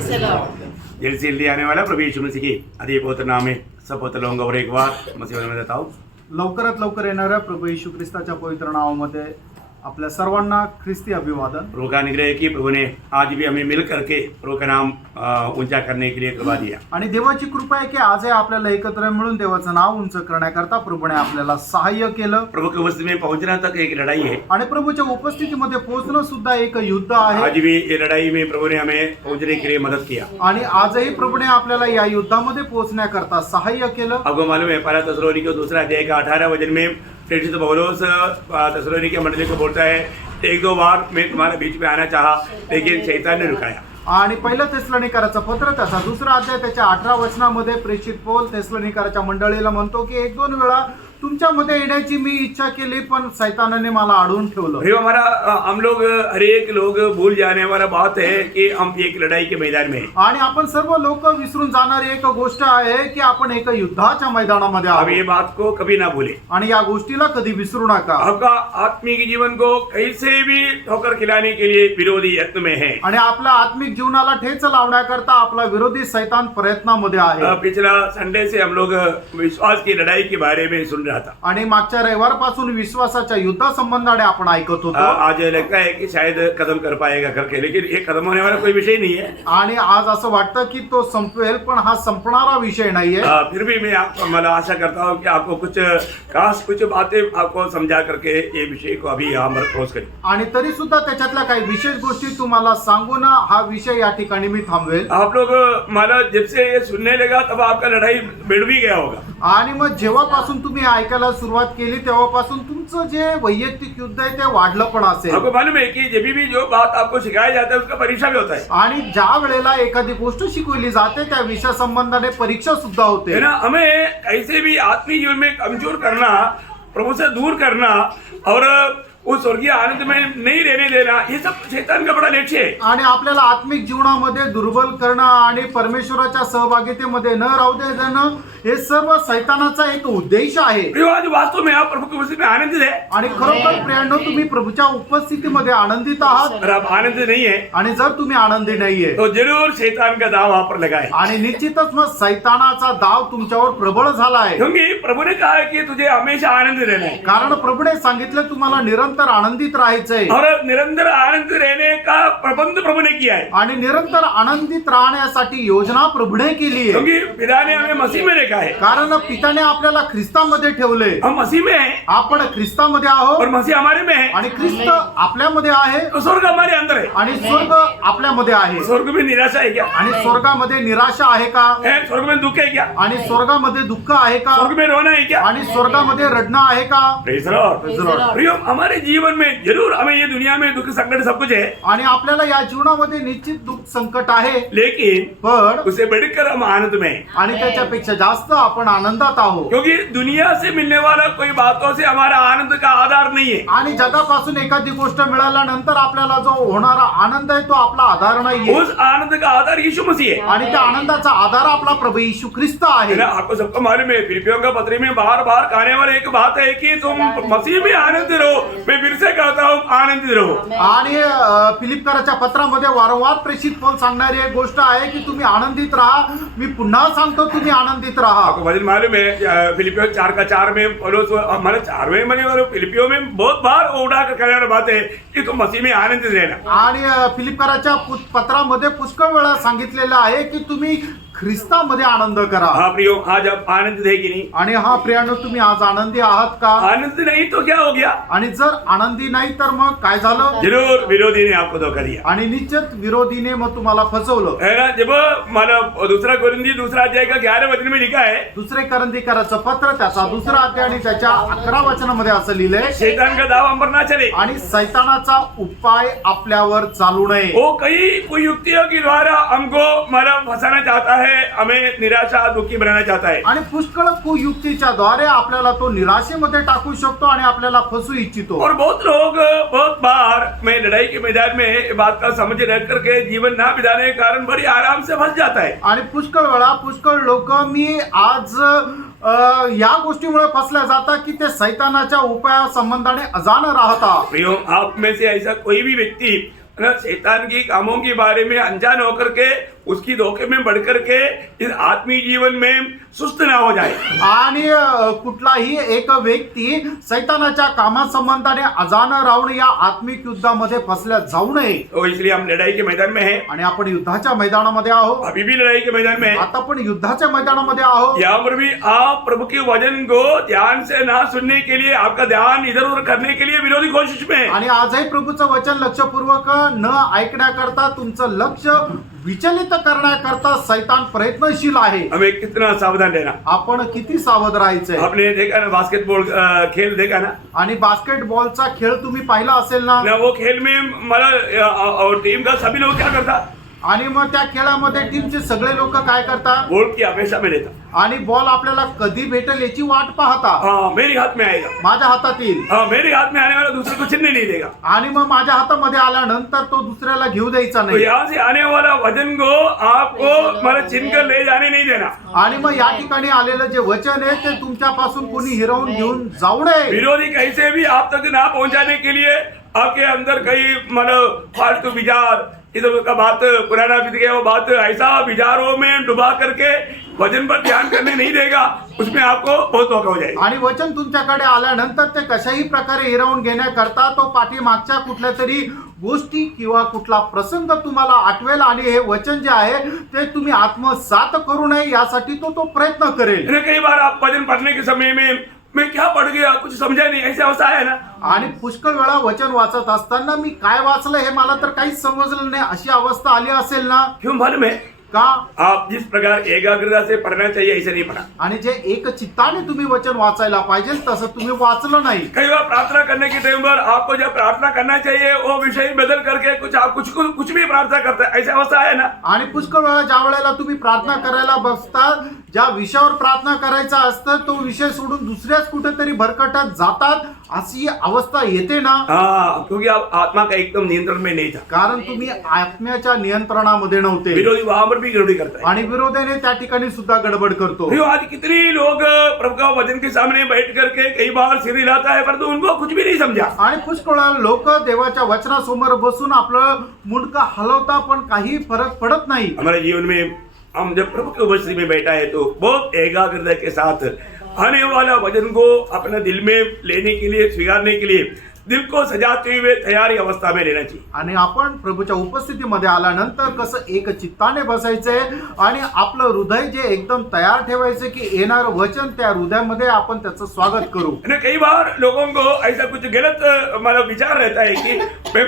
जल्दी आने वाला प्रभु यीशु मसीह की अति पवित्र नाम में सब पवित्र लोगों को एक बार मसीह में देता हूँ। लवकरात लवकर येणाऱ्या प्रभू येशू ख्रिस्ताच्या पवित्र नावामध्ये आपल्या सर्वांना ख्रिस्ती अभिवादन। प्रभु का अनुग्रह है कि प्रभु ने आज भी हमें मिल करके प्रभु का नाम ऊंचा करने के लिए कृपा दिया आणि देवाची कृपा आहे की आजही आपल्याला एकत्र मिळून देवाचं नाव उंच करण्याकरता प्रभूने आपल्याला सहाय्य केलं। प्रभु के उपस्थिति में पहुंचना तक एक लड़ाई है आणि प्रभूच्या उपस्थितीमध्ये पोहोचणं सुद्धा एक युद्ध आहे। आज भी ये लड़ाई में प्रभु ने हमें पहुंचने के लिए मदद किया आणि आजही प्रभूने आपल्याला या युद्धामध्ये पोहोचण्याकरता सहाय्य केलं। आपको मालूम है पहला थिस्सलुनीके दूसरा अध्याय का 18 वचन में प्रेरित पौलुस थिस्सलुनीके मंडली को बोलता है, एक दो बार मैं तुम्हारे बीच में आना चाहा लेकिन शैतान ने रुकाया। आणि पहिलं थिस्सलुनीकराचं पत्र त्याचा दुसरा अध्याय त्याच्या 18 वचनामध्ये प्रेषित पौल थिस्सलुनीकराच्या मंडळीला म्हणतो की एक दोन वेळा तुमच्यामध्ये येण्याची मी इच्छा केली पण शैतानाने मला अडवून ठेवलं। भाई हमारा हम लोग हर एक लोग भूल जाने वाला बात है कि हम एक लड़ाई के मैदान में हैं। आणि आपण सर्व लोक विसरून जाणारी एक गोष्ट आहे की आपण एक युद्धाच्या मैदानामध्ये अब ये आहोत बात को कभी ना भूले। आणि या गोष्टीला कधी विसरू नका। आपका आत्मिक जीवन को कैसे भी ठोकर खिलाने के लिए विरोधी यत्न में है। आणि आपल्या आत्मिक जीवनाला ठेच लावण्याकरता आपला विरोधी शैतान प्रयत्नामध्ये आहे। पिछला संडे से हम लोग विश्वास की लड़ाई के बारे में सुन रहा था। आणि मागच्या रविवारपासून विश्वासाच्या युद्धासंबंधाने आपण ऐकत होतो। आज लगता है कि शायद खत्म कर पाएगा करके, लेकिन ये खत्म होने वाला कोई विषय नहीं है। आणि आज असं वाटतं की तो संपेल पण हा संपणारा विषय नाहीये। फिर भी मैं आपको मला आशा करता हूँ कि आपको कुछ बातें आपको समझा करके ये विषय को अभी यहाँ पर क्लोज करें। आणि तरी सुद्धा त्याच्यातल्या काही विशेष गोष्टी तुम्हाला सांगून हा विषय या ठिकाणी मी थांबवेल। आप लोग मला जब से ये सुनने लगा तब आपका लड़ाई बढ़ भी गया होगा। आणि मग जेव्हापासून तुम्ही ऐकायला सुरुवात केली तेव्हापासून तुमचं जे वैयक्तिक युद्ध आहे ते वाढलं पण असेल। आपको मालूम है कि जब भी जो बात आपको सिखाया जाता है उसका परीक्षा भी होता है। आणि ज्या वेळेला एखादी गोष्ट शिकवली जाते त्या विषय संबंधाने परीक्षा सुद्धा होते। है ना, हमें ऐसे भी आत्मिक जीवन में कमजोर करना, प्रभु से दूर करना और उस स्वर्गीय आनंद में नहीं रहने देना, ये सब शैतान का बड़ा लक्ष्य है। आणि आपल्याला आत्मिक जीवनामध्ये दुर्बल करणं आणि परमेश्वराच्या सहभागितेमध्ये न राहू देणं हे सर्व शैतानाचा एक उद्देश आहे। आज वास्तव में आप प्रभु की उपस्थिति में आनंदित है आणि खरोखर प्रियांनो तुम्ही प्रभूच्या उपस्थितीमध्ये आनंदित आहात। और आप आनंदित नहीं है आणि जर तुम्ही आनंदी नाहीये तो जरूर शैतान का दाव आप पर लगा है। आणि निश्चितच मग शैतानाचा दाव तुमच्यावर प्रबळ झाला आहे। क्योंकि प्रभु ने कहा है कि तुझे हमेशा आनंद रहना है कारण प्रभूने सांगितलं तुम्हाला निरंतर आनंदित राहायचंय और निरंतर आनंद रहने का प्रबंध प्रभु ने किया है। आणि निरंतर आनंदित राहण्यासाठी योजना प्रभूने केली आहे। क्योंकि पिता ने हमें मसीह में रखा है। कारण पिताने आपल्याला ख्रिस्तामध्ये ठेवले। हम मसीह में हैं आपण ख्रिस्तामध्ये आहोत और मसीह हमारे में है आणि ख्रिस्त आपल्यामध्ये आहे तो स्वर्ग हमारे अंदर है। आणि स्वर्ग आपल्यामध्ये आहे। स्वर्ग में निराशा है क्या? आणि स्वर्गामध्ये निराशा आहे का? है? स्वर्ग में दुख है क्या? आणि स्वर्गामध्ये दुःख आहे का? स्वर्ग में रोना है क्या? आणि स्वर्गामध्ये रडणं आहे का? Praise the Lord. Praise the Lord. प्रियो, हमारे जीवन में जरूर हमें ये दुनिया में दुख संकट सब कुछ है, आणि आपल्याला या जीवनामध्ये निश्चित दुःख संकट आहे, लेकिन पण उसे बढ़कर हम आनंद में हैं। आणि त्याच्यापेक्षा जास्त आपण आनंदात आहोत। क्योंकि दुनिया से मिलने वाला कोई बातों से हमारा आनंद का आधार नहीं है। आणि जगापासून एखादी गोष्ट मिळाल्यानंतर आपल्याला जो होणारा आनंद आहे तो आपला आधार नाहीये। उस आनंद का आधार यीशु मसीह है। आणि त्या आनंदाचा आधार आपला प्रभू येशू ख्रिस्त है आहे। ना, आपको सबको मालूम है फिलिपियों का पत्री में बार बार कहने वाला एक बात है कि तुम मसीह में आनंदित रहो। मैं फिर से कहता हूँ आनंदित रहो। आणि फिलिपकराच्या पत्रामध्ये वारंवार प्रेषित पौल सांगणारी एक गोष्ट आहे की तुम्ही आनंदित राहा। मी पुन्हा सांगतो तुम्ही आनंदित राहा। आपको वचन मालूम है फिलिपियों 4:4 में पौलुस हमारे 4वें महीने वाले फिलिपियों में बहुत बार उड़ा कर कहने वाली बात है कि तुम मसीह में आनंदित रहना। आणि फिलिपकराच्या पत्रामध्ये पुष्कळ वेळा सांगितलेलं आहे की तुम्ही ख्रिस्तामध्ये आनंद करा। हाँ प्रियो, आज आप आनंदित है कि नहीं? आणि हा प्रियांनो तुम्ही आज आनंदी आहात का? आनंद नहीं तो क्या हो गया? आणि जर आनंदी नाही तर मग काय झालं? जरूर विरोधी ने आपको धोखा दिया। आणि निश्चित विरोधीने मग तुम्हाला फसवलं। है ना, जब मतलब दूसरा कोरिन्थी दूसरा अध्याय का 11 वचन में लिखा है, दुसरे करंथीकराचं पत्र त्याचा दुसरा अध्याय आणि त्याच्या 11 वचनामध्ये असं लिहिलंय, शैतान का दाव हम पर ना चले आणि शैतानाचा उपाय आपल्यावर चालू नये। वो कई कुयुक्तियों के द्वारा हमको मतलब फंसाना चाहता है, हमें निराशा दुखी बनाना चाहता है। आणि पुष्कळ कुयुक्तीच्या द्वारे आपल्याला तो निराशेमध्ये टाकू शकतो आणि आपल्याला फसू इच्छितो। और बहुत लोग बहुत बार मैं लड़ाई के मैदान में ये बात का समझ रह करके जीवन ना बिताने के कारण बड़ी आराम से फंस जाता है। आणि पुष्कळ वेळा पुष्कळ लोक मी आज या गोष्टीमुळे फसल्या जातात की ते शैतानाच्या उपाया संबंधाने अजान राहतात। प्रियो, आप में से ऐसा कोई भी व्यक्ति शैतान की कामों के बारे में अनजान होकर के उसकी धोखे में बढ़ करके इस आत्मीय जीवन में सुस्त ना हो जाए। आणि कुठलाही एक व्यक्ती सैतानाच्या कामासंबंधाने अजान राहून या आत्मिक युद्धामध्ये फसल्या जाऊ नये। तो इसलिए हम लड़ाई के मैदान में हैं, आणि आपण युद्धाच्या मैदानामध्ये आहोत, अभी भी लड़ाई के मैदान में हैं। आता पण युद्धाच्या मैदानामध्ये आहोत। यहाँ पर भी आप प्रभु के वचन को ध्यान से ना सुनने के लिए, आपका ध्यान इधर उधर करने के लिए विरोधी कोशिश में हैं। आणि आजही प्रभूचं वचन लक्षपूर्वक न ऐकण्याकरता तुमचं लक्ष विचलित करण्याकरता सैतान प्रयत्नशील आहे। हमें कितना सावधान रहना। आपण किती सावध राहायचंय। आपने देखा ना बास्केटबॉल खेल देखा ना, आणि बास्केटबॉलचा खेळ तुम्ही पाहिला असेल ना। वो खेल में मतलब टीम का सभी लोग क्या करता, आणि मग त्या खेळामध्ये टीमचे सगळे लोक काय करतात, बॉल की अपेक्षा में रहता। आणि बॉल आपल्याला कधी भेटेल याची वाट पाहता। हाँ मेरे हाथ में आएगा, माझ्या हातात येईल, हाँ मेरे हाथ में आने वाला दूसरे को छीनने नहीं देगा। आणि मग माझ्या हातामध्ये आल्यानंतर तो दुसऱ्याला घेऊ द्यायचा तो नाही। यहाँ से आने वाला वचन को आपको मतलब छीन कर ले जाने नहीं देना। आणि मग या ठिकाणी आलेलं जे वचन आहे ते तुमच्यापासून कोणी हिरावून घेऊन जाऊ नये। विरोधी कैसे भी आप तक ना पहुंचाने के लिए आपके अंदर कई मतलब फालतू विचार, इधर का बात पुराना बीत गया वो बात ऐसा विचारों में डुबा करके वचन पर ध्यान करने नहीं देगा, उसमें आपको बहुत धोखा हो जाएगा। आणि वचन तुमच्याकडे आल्यानंतर ते कशाही प्रकारे हिरावून घेण्याकरता तो पाठीमागच्या कुठल्या तरी गोष्टी किंवा कुठला प्रसंग तुम्हाला आठवेल आणि हे वचन जे आहे ते तुम्ही आत्मसात करू नये यासाठी तो प्रयत्न करेल। कई बार आप वचन पढ़ने के समय में मैं क्या पढ़ गया कुछ समझा नहीं, ऐसी अवस्था है ना। आणि पुष्कळ वेळा वचन वाचत असताना मी काय वाचलं हे मला तर काहीच समजलं नाही अशी अवस्था आली असेल ना। क्यों मालूम है? का आप जिस प्रकार एकाग्रता से पढ़ना चाहिए ऐसे नहीं पढ़ा। आणि जे एक चित्ताने तुम्ही वचन वाचायला पाहिजे तसं तुम्ही वाचलं नाही। कई बार प्रार्थना करने के टाइम पर आपको जब प्रार्थना करना चाहिए वो विषय बदल करके कुछ भी प्रार्थना करते हैं, ऐसी अवस्था है ना। आणि पुष्कळ वेळा ज्या वेळेला तुम्ही प्रार्थना करायला बसता ज्या विषयावर प्रार्थना करायचा असतं तो विषय सोडून दुसऱ्याच कुठेतरी भरकटत जातात अशी अवस्था येते ना। हाँ, क्योंकि आप आत्मा का एकदम नियंत्रण में नहीं था, कारण तुम्ही आत्म्याच्या नियंत्रणामध्ये नव्हते। विरोधी वहां पर भी गड़बड़ी करता है आणि विरोधाने त्या ठिकाणी सुद्धा गडबड करतो। आज कितने लोग प्रभु का वचन के सामने बैठ करके कई बार सिर हिलाता है परंतु उनको कुछ भी नहीं समझा। आणि पुष्कळ लोक देवाच्या वचनासमोर बसून आपलं मुंडका हलवता पण काही फरक पडत नाही। हमारे जीवन में हम जब प्रभु की उपस्थिति में बैठा है तो बहुत एकाग्रता के साथ आने वाला वचन को अपने दिल में लेने के लिए, स्वीकारने के लिए दिल को सजाते हुए तैयारी अवस्था में रहना चाहिए। आणि आपण प्रभूच्या उपस्थितीमध्ये आल्यानंतर कसं एक चित्ताने बसायचंय आणि आपलं हृदय जे एकदम तयार ठेवायचं की येणार वचन त्या हृदयामध्ये आपण त्याचं स्वागत करू। कई बार लोगों को ऐसा कुछ गलत मतलब विचार रहता है कि मैं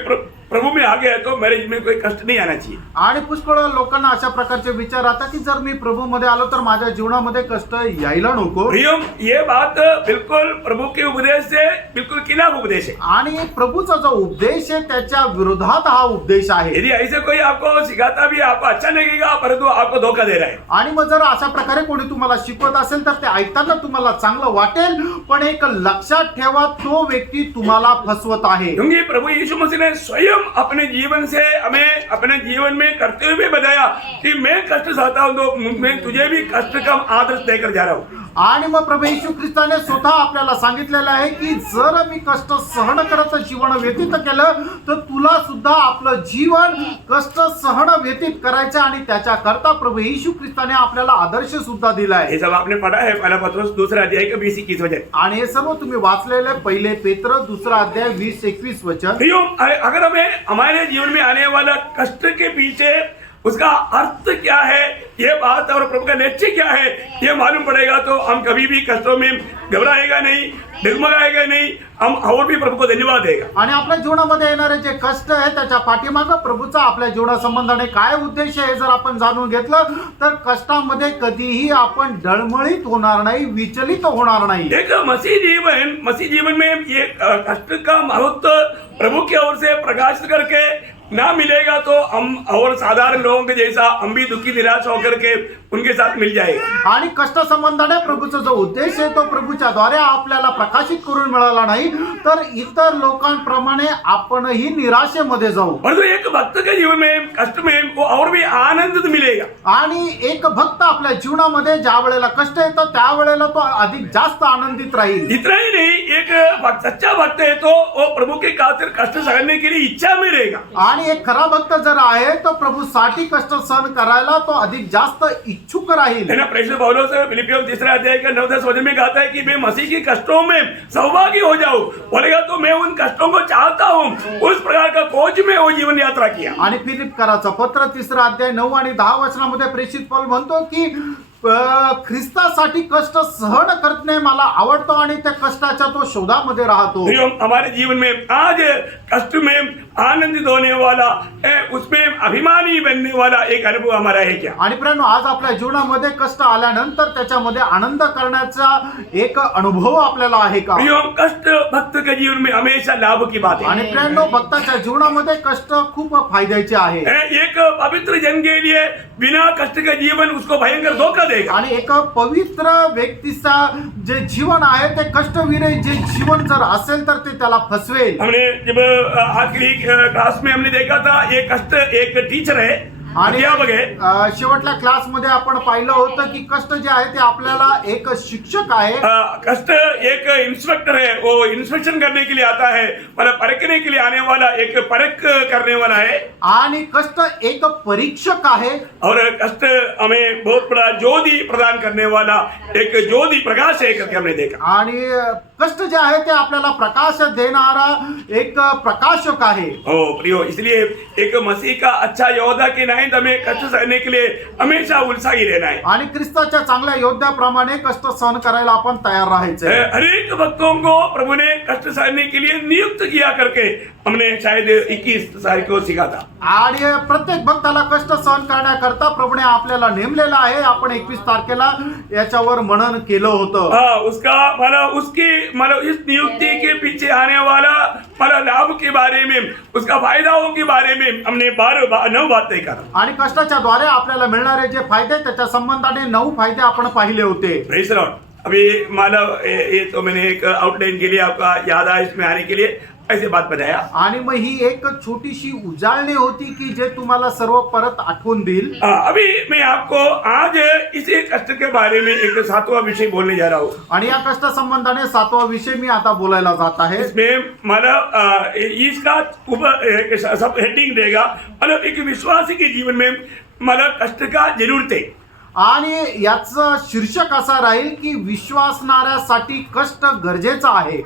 प्रभु में आ गया तो मेरे में कोई कष्ट नहीं आना चाहिए। आणि पुष्कळ लोकांना अशा प्रकारचे विचार आता की जर मी प्रभू मध्ये आलो तर माझ्या जीवनामध्ये कष्ट यायला नको। प्रियम, ये बात बिल्कुल प्रभु के उपदेश से बिल्कुल खिलाफ उपदेश है। आणि प्रभूचा जो उपदेश आहे त्याच्या विरोधात हा उपदेश आहे। यदि ऐसे कोई आपको सिखाता भी आपको अच्छा लगेगा परंतु आपको धोखा दे रहा है। आणि मग जर अशा प्रकारे कोणी तुम्हाला शिकवत असेल तर ते ऐकताना तुम्हाला चांगलं वाटेल पण एक लक्षात ठेवा तो व्यक्ती तुम्हाला फसवत आहे। क्योंकि प्रभु यीशु मसीह ने स्वयं अपने जीवन से हमें अपने जीवन में करते हुए बताया कि मैं कष्ट सहता हूं तो मैं तुझे भी कष्ट का आदर्श देकर जा रहा हूं। आणि मग प्रभू येशू ख्रिस्ताने स्वतः आपल्याला सांगितलेलं आहे की जर मी कष्ट सहन करत जीवन व्यतीत केलं तर तुला सुद्धा आपलं जीवन कष्ट सहन व्यतीत करायचं आणि त्याच्या करता प्रभू येशू ख्रिस्ताने आपल्याला आदर्श सुद्धा दिलाय। ये सब आपने पढ़ा है पहला पत्रोस दूसरा अध्याय का 20-21 वचन। आणि हे सर्व तुम्ही वाचलेले पहिले पेत्र दूसरा अध्याय 20-21 वचन। प्रियो, अगर हमें हमारे जीवन में आने वाला कष्ट के पीछे उसका अर्थ क्या है, ये बात और प्रभु का निश्चय क्या है, ये मालूम पड़ेगा तो हम कभी भी कष्टों में घबराएगा नहीं, डगमगाएगा नहीं, हम और भी प्रभु को धन्यवाद देगा। आणि आपल्या जीवनामध्ये येणारे जे कष्ट आहे त्याच्या पाठीमागे प्रभूचा आपल्या जीवनासंबंधाने काय उद्देश आहे जर आपण जाणून घेतलं तर कष्टामध्ये कधीही आपण डळमळीत होणार नाही, विचलित होणार नाही। एक मसीह जीवन में ये कष्ट का महत्व प्रभु की ओर से प्रकाशित करके ना मिलेगा तो हम और साधारण लोगों के जैसा हम भी दुखी निराश होकर के उनके साथ मिल जाएगा। आणि कष्ट संबंधाने प्रभूचा जो उद्देश आहे तो प्रभूच्या द्वारे आपल्याला प्रकाशित करून मिळाला नाही तर इतर लोकांप्रमाणे आपणही निराशेमध्ये जाऊ। परंतु एक भक्त के जीवन में कष्ट में वो और भी आनंद मिलेगा। आणि एक भक्त आपल्या जीवनामध्ये ज्या वेळेला कष्ट येतं त्यावेळेला तो अधिक जास्त आनंदित राहील। इतना ही नहीं, एक सच्चा भक्त है तो वो प्रभु के खातिर कष्ट सहने के लिए इच्छा में रहेगा। आणि एक खरा भक्त जर आहे तो प्रभूसाठी कष्ट सहन करायला तो अधिक जास्त इच्छुक राहील। है ना, प्रेषित पौलुस फिलिपियों 3 अध्याय का 9-10 वचन में कहता है कि मैं मसीह के कष्टों में सहभागी हो जाऊं। बोलेगा तो मैं उन कष्टों को चाहता हूं। उस प्रकार का खोज में वो जीवन यात्रा किया। आणि फिलिपकराचं पत्र 3 अध्याय 9 आणि 10 वचनामध्ये प्रेषित पौल म्हणतो की ख्रिस्तासाठी कष्ट सहन करणे मला आवडतो आणि त्या कष्टाच्या तो शोधामध्ये राहतो। हमारे जीवन में आज कष्ट में आनंदित होने वाला, उसमें अभिमानी बनने वाला एक अनुभव हमारा है क्या? आणि प्रियांनो, आज आपल्या जीवनामध्ये कष्ट आल्यानंतर त्याच्यामध्ये आनंद करण्याचा एक अनुभव आपल्याला आहे का? कष्ट भक्त के जीवन में हमेशा लाभ की बात है। आणि प्रियांनो, भक्ताच्या जीवनामध्ये कष्ट खूप फायद्याचे आहे। एक पवित्र जन के लिए बिना कष्ट का जीवन उसको भयंकर धोखा देगा। आणि एक पवित्र व्यक्तीचा जे जीवन आहे ते कष्टविरहित जे जीवन जर असेल तर ते त्याला फसवेल। हमने जब आखिरी क्लास में हमने देखा था ये कष्ट एक टीचर है आणि अध्यापक है। शेवटल्या क्लासमध्ये आपण पाहिलं होतं की कष्ट जे आहे ते आपल्याला एक शिक्षक आहे। कष्ट एक इंस्पेक्टर है, वो इंस्पेक्शन करने के लिए आता है, मतलब परखने के लिए आने वाला एक परख करने वाला है। आणि कष्ट एक परीक्षक आहे और कष्ट हमें बहुत बड़ा ज्योति प्रदान करने वाला एक ज्योति प्रकाश है करके हमने देखा। आणि कष्ट जे आहे ते आपल्याला प्रकाश देणारा एक प्रकाशक आहे। ओ प्रियो, इसलिए एक मसीह का अच्छा योद्धा के नहीं हमें कष्ट सहने के लिए हमेशा उत्साही रहना है। आणि ख्रिस्ताच्या चांगल्या योद्ध्याप्रमाणे कष्ट सहन करायला आपण तयार राहायचे। हर एक भक्तों को प्रभु ने कष्ट सहने के लिए नियुक्त किया करके हमने शायद 21 तारीख को सीखा था। आणि प्रत्येक भक्ताला कष्ट सहन करण्याकरता प्रभूने आपल्याला नेमलेला आहे। आपण 21 तारखेला याच्यावर मनन केलं होतं। उसका मतलब उसकी मतलब इस नियुक्ति के पीछे आने वाला मतलब लाभ के बारे में, उसका फायदाओं के बारे में हमने 9 बातें करा। आणि कष्टाच्या द्वारे आपल्याला मिळणारे जे फायदे त्याच्या संबंधाने 9 फायदे आपण पाहिले होते। Praise the Lord. अभी मतलब ये तो मैंने एक आउटलाइन के लिए आपका याद आया इसमें आने के लिए ऐसे बात बताया। आणि मग ही एक छोटीशी उजाळणी होती की जे तुम्हाला सर्व परत आठवून देईल। अभी मैं आपको आज इसी कष्ट के बारे में एक 7वां विषय बोलने जा रहा हूँ। आणि या कष्ट संबंधाने 7वा विषय मी आता बोलायला जात आहे। इसमें मतलब इसका सब हेडिंग देगा, मतलब एक विश्वासी के जीवन में मतलब कष्ट का जरूरत है। आणि याचं शीर्षक असा राहील की विश्वासणाऱ्यासाठी कष्ट गरजेचं आहे।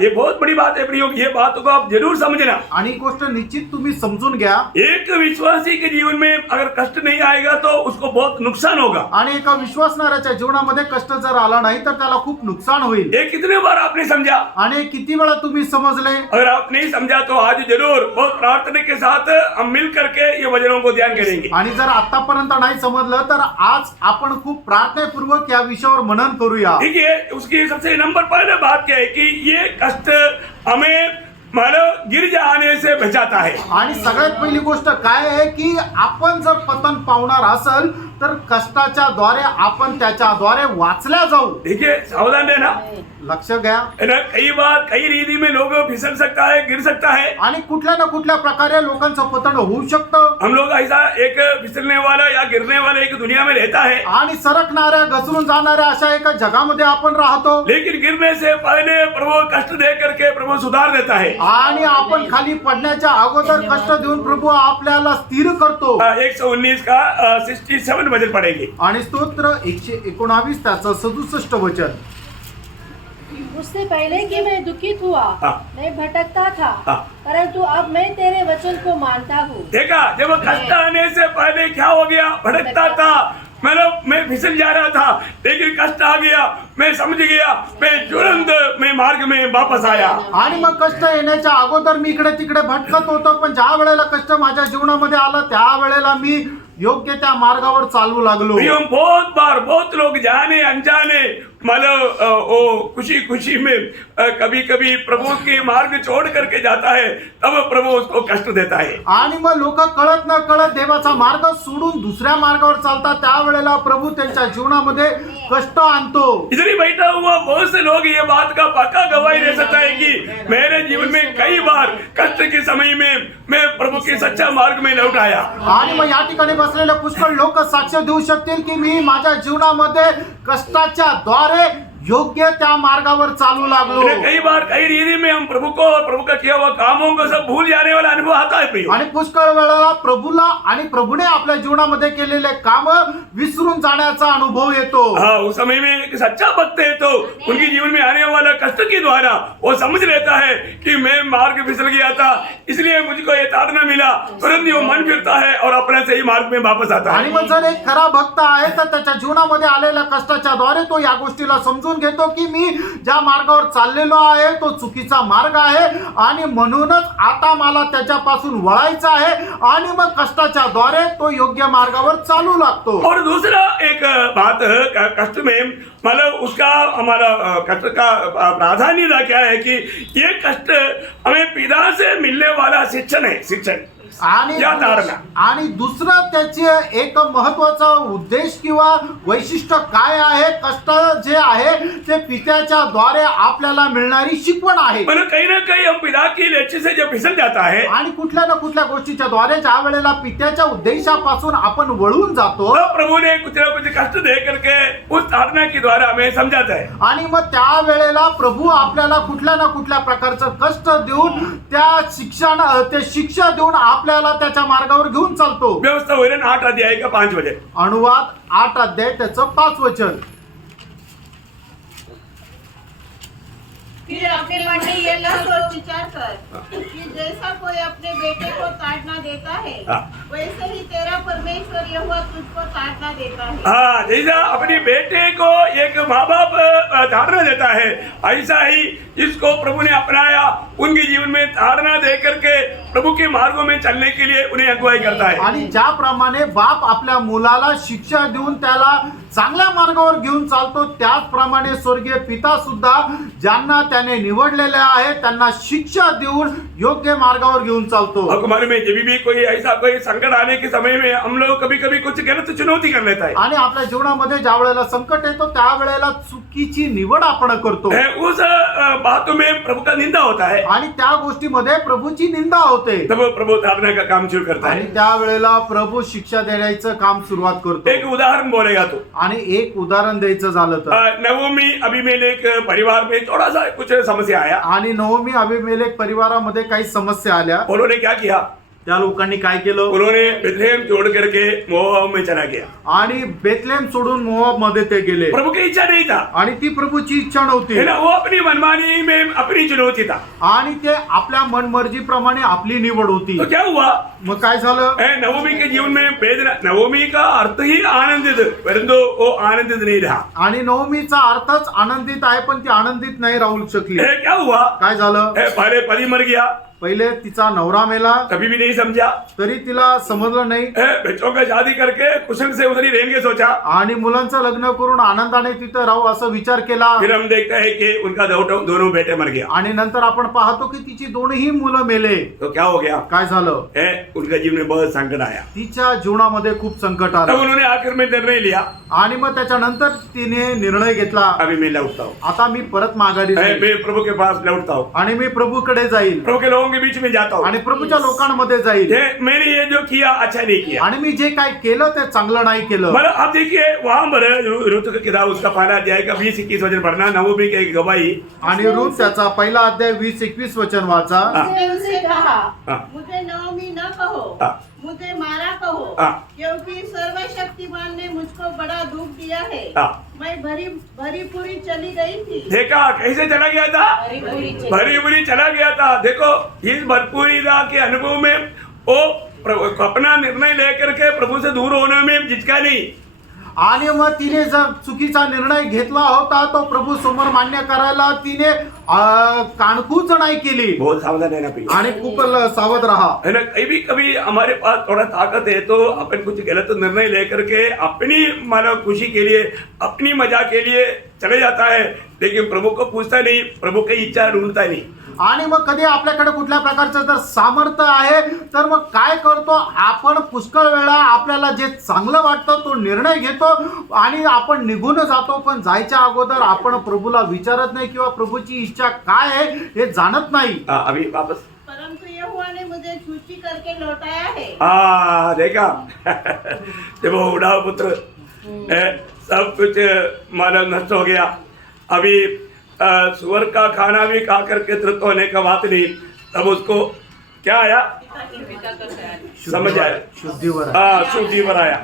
ये बहुत बड़ी बात है प्रियो, ये बात को आप जरूर समझना। आणि गोष्ट निश्चित तुम्ही समजून घ्या। एक विश्वासी के जीवन में अगर कष्ट नहीं आएगा तो उसको बहुत नुकसान होगा। आणि एका विश्वासणाऱ्याच्या जीवनामध्ये कष्ट जर आला नाही तर त्याला खूप नुकसान होईल। ये कितने बार आपने समझा? आणि किती वेळा तुम्ही समजले? अगर आप नहीं समझा तो आज जरूर बहुत प्रार्थना के साथ हम मिल करके ये वचनों को ध्यान करेंगे। आणि जर आतापर्यंत नाही समजलं तर आज आपण खूप प्रार्थनापूर्वक या विषयावर मनन करूया। देखिए, उसकी सबसे नंबर पहले बात क्या है कि ये कष्ट हमें मतलब गिर जाने से बचाता है। आणि सगळ्यात पहिली गोष्ट काय आहे की आपण जर पतन पावणार असेल तर कष्टाच्या द्वारे आपण त्याच्या द्वारे वाचल्या जाऊ। देखिए, सावधान रहना, लक्ष घ्या। कई बार कई रीति में लोग फिसल सकता है, गिर सकता है। आणि कुठल्या ना कुठल्या प्रकारे लोकांचं पतन होऊ शकतं। हम लोग ऐसा एक फिसलने वाला या गिरने वाला एक दुनिया में रहता है, आणि सरकणाऱ्या घसरून जाणाऱ्या अशा एका जगामध्ये आपण राहतो। लेकिन गिरने से पहले प्रभु कष्ट दे करके प्रभु सुधार देता है। आणि आपण खाली पडण्याच्या अगोदर कष्ट देऊन प्रभू आपल्याला स्थिर करतो। 119 का 67 वचन पढ़ेंगे। आणि स्तोत्र 119 त्याचं 67 वचन। उससे पहले कि मैं दुखित हुआ, मैं भटकता था, परंतु अब मैं तेरे वचन को मानता हूँ। देखा, जब कष्ट आने से पहले क्या हो गया? भटकता था, मतलब मैं फिसल जा रहा था, लेकिन कष्ट आ गया, मैं समझ गया, मैं तुरंत मैं मार्ग में वापस आया। आणि मग कष्ट येण्याच्या अगोदर मी इकडे तिकडे भटकत होतो, पण ज्या वेळेला कष्ट माझ्या जीवनामध्ये आला त्या वेळेला मी योग्य त्या मार्गावर चालू लागलो. हम बहुत बार बहुत लोग जाने अनजाने मतलब वो खुशी खुशी में कभी कभी प्रभु के मार्ग छोड़ करके जाता है, तब प्रभु उसको कष्ट देता है. आणि मग लोक कळत न कळत देवाचा मार्ग सोडून दुसऱ्या मार्गावर चालतात, त्यावेळेला प्रभू त्यांच्या जीवनामध्ये कष्ट आणतो. इधर ही बैठा हुआ बहुत से लोग ये बात का पक्का गवाही दे सकता है कि मेरे जीवन में कई बार कष्ट के समय में मैं प्रभु के सच्चा मार्ग में लौट आया. आणि मग या ठिकाणी बसलेले पुष्कळ लोक साक्ष देऊ शकतील की मी माझ्या जीवनामध्ये कष्टाच्या द्वारे योग्य त्या मार्गावर चालू लागलो. कई बार कई रीति में हम प्रभु को और प्रभु का किया हुआ कामों को सब भूल जाने वाला अनुभव आता है प्रिय. आणि पुष्कळ वेळेला प्रभूला आणि प्रभूने आपल्या जीवनामध्ये केलेले काम विसरून जाण्याचा अनुभव येतो. हाँ, उस समय में एक सच्चा भक्त है तो उनके जीवन में आने वाला कष्ट के द्वारा वो समझ लेता है कि मैं मार्ग फिसल गया था, इसलिए मुझको ये ताड़ना मिला. तुरंत वो मन फिरता है और अपने सही मार्ग में वापस आता आणि है. मग जर एक खरा भक्त आहे तर त्याच्या जीवनामध्ये आलेल्या कष्टाच्या द्वारे तो या गोष्टीला समजून घेतो की मी ज्या मार्गावर चाललेलो आहे तो चुकीचा मार्ग आहे आणि म्हणूनच आता मला त्याच्यापासून वळायचं आहे आणि मग कष्टाच्या द्वारे तो योग्य मार्गावर चालू लागतो. और दूसरा एक बात कष्ट में मतलब उसका हमारा कष्ट का प्राधान्यता क्या है कि ये कष्ट हमें पिता से मिलने वाला शिक्षण है. शिक्षण आणि या तारणा. आणि दुसरं त्याचे एक महत्वाचा उद्देश किंवा वैशिष्ट्य काय आहे, कष्ट जे आहे ते पित्याच्या द्वारे आपल्याला मिळणारी शिकवण आहे. मतलब कहीं ना कहीं हम पिता की लेची से जब फिसल जाता है, आणि कुठल्या ना कुठल्या गोष्टीच्या द्वारे ज्या वेळेला पित्याच्या उद्देशापासून आपण वळून जातो, तो प्रभु ने कुछ ना कुछ कष्ट दे करके उस ताड़ना के द्वारा हमें समझाता है. आणि मग त्या वेळेला प्रभू आपल्याला कुठल्या ना कुठल्या प्रकारचं कष्ट देऊन ते शिक्षा देऊन आपल्याला त्याच्या मार्गावर घेऊन चालतो. व्यवस्था वैरन 8 अध्याय का 5 वचन. अनुवाद 8 अध्याय त्याचं 5 वचन. फिर अपने मन में ये न सोच विचार कर कि जैसा कोई अपने बेटे को ताड़ना देता है, वैसे ही तेरा परमेश्वर यहोवा तुझको ताड़ना देता है. हाँ, जैसा अपने बेटे को एक माँ बाप ताड़ना देता है, ऐसा ही जिसको प्रभु ने अपनाया उनके जीवन में ताड़ना दे करके प्रभु के मार्गों में चलने के लिए उन्हें अगुवाई करता है. आणि ज्याप्रमाणे बाप आपल्या मुलाला शिक्षा देऊन त्याला चांगल्या मार्गावर घेऊन चालतो, त्याचप्रमाणे स्वर्गीय पिता सुद्धा ज्यांना त्याने निवडलेले आहे त्यांना शिक्षा देऊन योग्य मार्गावर घेऊन चालतो. आपको मालूम है जब भी कोई ऐसा कोई संकट आने के समय में हम लोग कभी कभी कुछ गलत चुनौती कर लेता है. आणि आपल्या जीवनामध्ये ज्या वेळेला संकट येतो त्यावेळेला चुकीची निवड आपण करतो. उस बातों में प्रभु का निंदा होता है. आणि त्या गोष्टीमध्ये प्रभूची निंदा होते. तब प्रभु ताड़ना का काम शुरू करता आणि है. त्यावेळेला प्रभू शिक्षा देण्याचं काम सुरुवात करतो. एक उदाहरण बोलेगा तो आणि एक उदाहरण द्यायचं झालं तर नवमी अभिमेलेक परिवार में थोड़ा सा कुछ समस्या आया. आणि नवमी अभिमेलेक परिवारामध्ये काही समस्या आल्या. उन्होंने क्या किया, त्या लोकांनी काय केलं, उन्होंने बेथलेहम छोड़ करके मोआब में चला गया. आणि बेथलेहम सोडून मोआब मध्ये ते गेले. प्रभु की इच्छा नहीं था, आणि ती प्रभूची इच्छा नव्हती. है ना, वो अपनी मनमानी में अपनी चुनौती था. आणि ते आपल्या मनमर्जी प्रमाणे आपली निवड होती. तो क्या हुआ, मग काय झालं, नवमी के जीवन में वेदना, नवमी का अर्थ ही आनंदित, परंतु वो आनंदित नहीं रहा. आणि नवमीचा अर्थच आनंदित आहे पण ती आनंदित नाही राहू शकली. क्या हुआ, काय झालं, पहले पति मर गया, पहिले तिचा नवरा मेला कभी भी नहीं समझा. तरी तिला समजलं नाही. बच्चों का शादी करके कुशल से उधर ही रहेंगे सोचा. आणि मुलांचं लग्न करून आनंदाने तिथं राहू असं विचार केला. फिर हम देखते हैं कि उनका दोनों बेटे मर गया. आणि नंतर आपण पाहतो की तिची दोन्ही मुलं मेले. तो क्या हो गया, काय झालं, उनका जीवन में बहुत संकट आया. तिच्या जीवनामध्ये खूप संकट तब आलं. उन्होंने आखिर में निर्णय लिया, आणि मग त्याच्यानंतर तिने निर्णय घेतला, अभी मैं लौटता हूँ, आता मी परत माघारी जाईन मैं प्रभु के पास लौटता हूँ, आणि मी प्रभूकडे जाईल प्रभु के लोगों के बीच में जाता हूँ. आणि प्रभूच्या लोकांमध्ये जाईल. मैंने ये जो किया अच्छा नहीं किया. आणि मी जे काय केलं ते चांगलं नाही केलं. मतलब आप देखिए वहां पर रुत का किताब उसका पहला अध्याय का 20-21 वचन पढ़ना, नवमी की एक गवाही. आणि रूथ त्याचा पहिला अध्याय 20-21 वचन वाचा. उसने उनसे कहा, मुझे नवमी न कहो, मुझे मारा कहो, क्योंकि सर्वशक्तिमान ने मुझको बड़ा दुख दिया है. मैं भरी पूरी चली गई थी. देखा कैसे चला गया था, भरी पूरी चला गया था. देखो इस भरपूरीता के अनुभव में वो अपना निर्णय लेकर के प्रभु से दूर होने में झिझका नहीं. आणि मग तिने जर चुकीचा निर्णय घेतला होता तो प्रभू समोर मान्य करायला तिने कानकूच नहीं केली. बहुत सावधान रहना चाहिए. आणि खूप सावध रहा. है ना, कभी हमारे पास थोड़ा ताकत है तो अपन कुछ गलत निर्णय लेकर के अपनी मानो खुशी के लिए अपनी मजा के लिए चले जाता है, लेकिन प्रभु को पूछता नहीं, प्रभु की इच्छा ढूंढता नहीं. आणि मग कधी आपल्याकडे कुठल्या प्रकारचं जर सामर्थ्य आहे तर मग काय करतो आपण, पुष्कळ वेळा आपल्याला जे चांगलं वाटतं तो निर्णय घेतो आणि आपण निघून जातो, पण जायच्या अगोदर आपण प्रभूला विचारत नाही किंवा प्रभूची इच्छा काय आहे हे जाणत नाही. अभी वापस परंतु यहोवा ने मुझे छुट्टी करके लौटाया है. देखा जब वो उड़ाव पुत्र सब कुछ मानव नष्ट हो गया. अभी सुअर का खाना भी खा करके तृप्त होने का बात नहीं, तब उसको क्या आया, समझ आया, शुद्धीवर शुद्धिवर आया,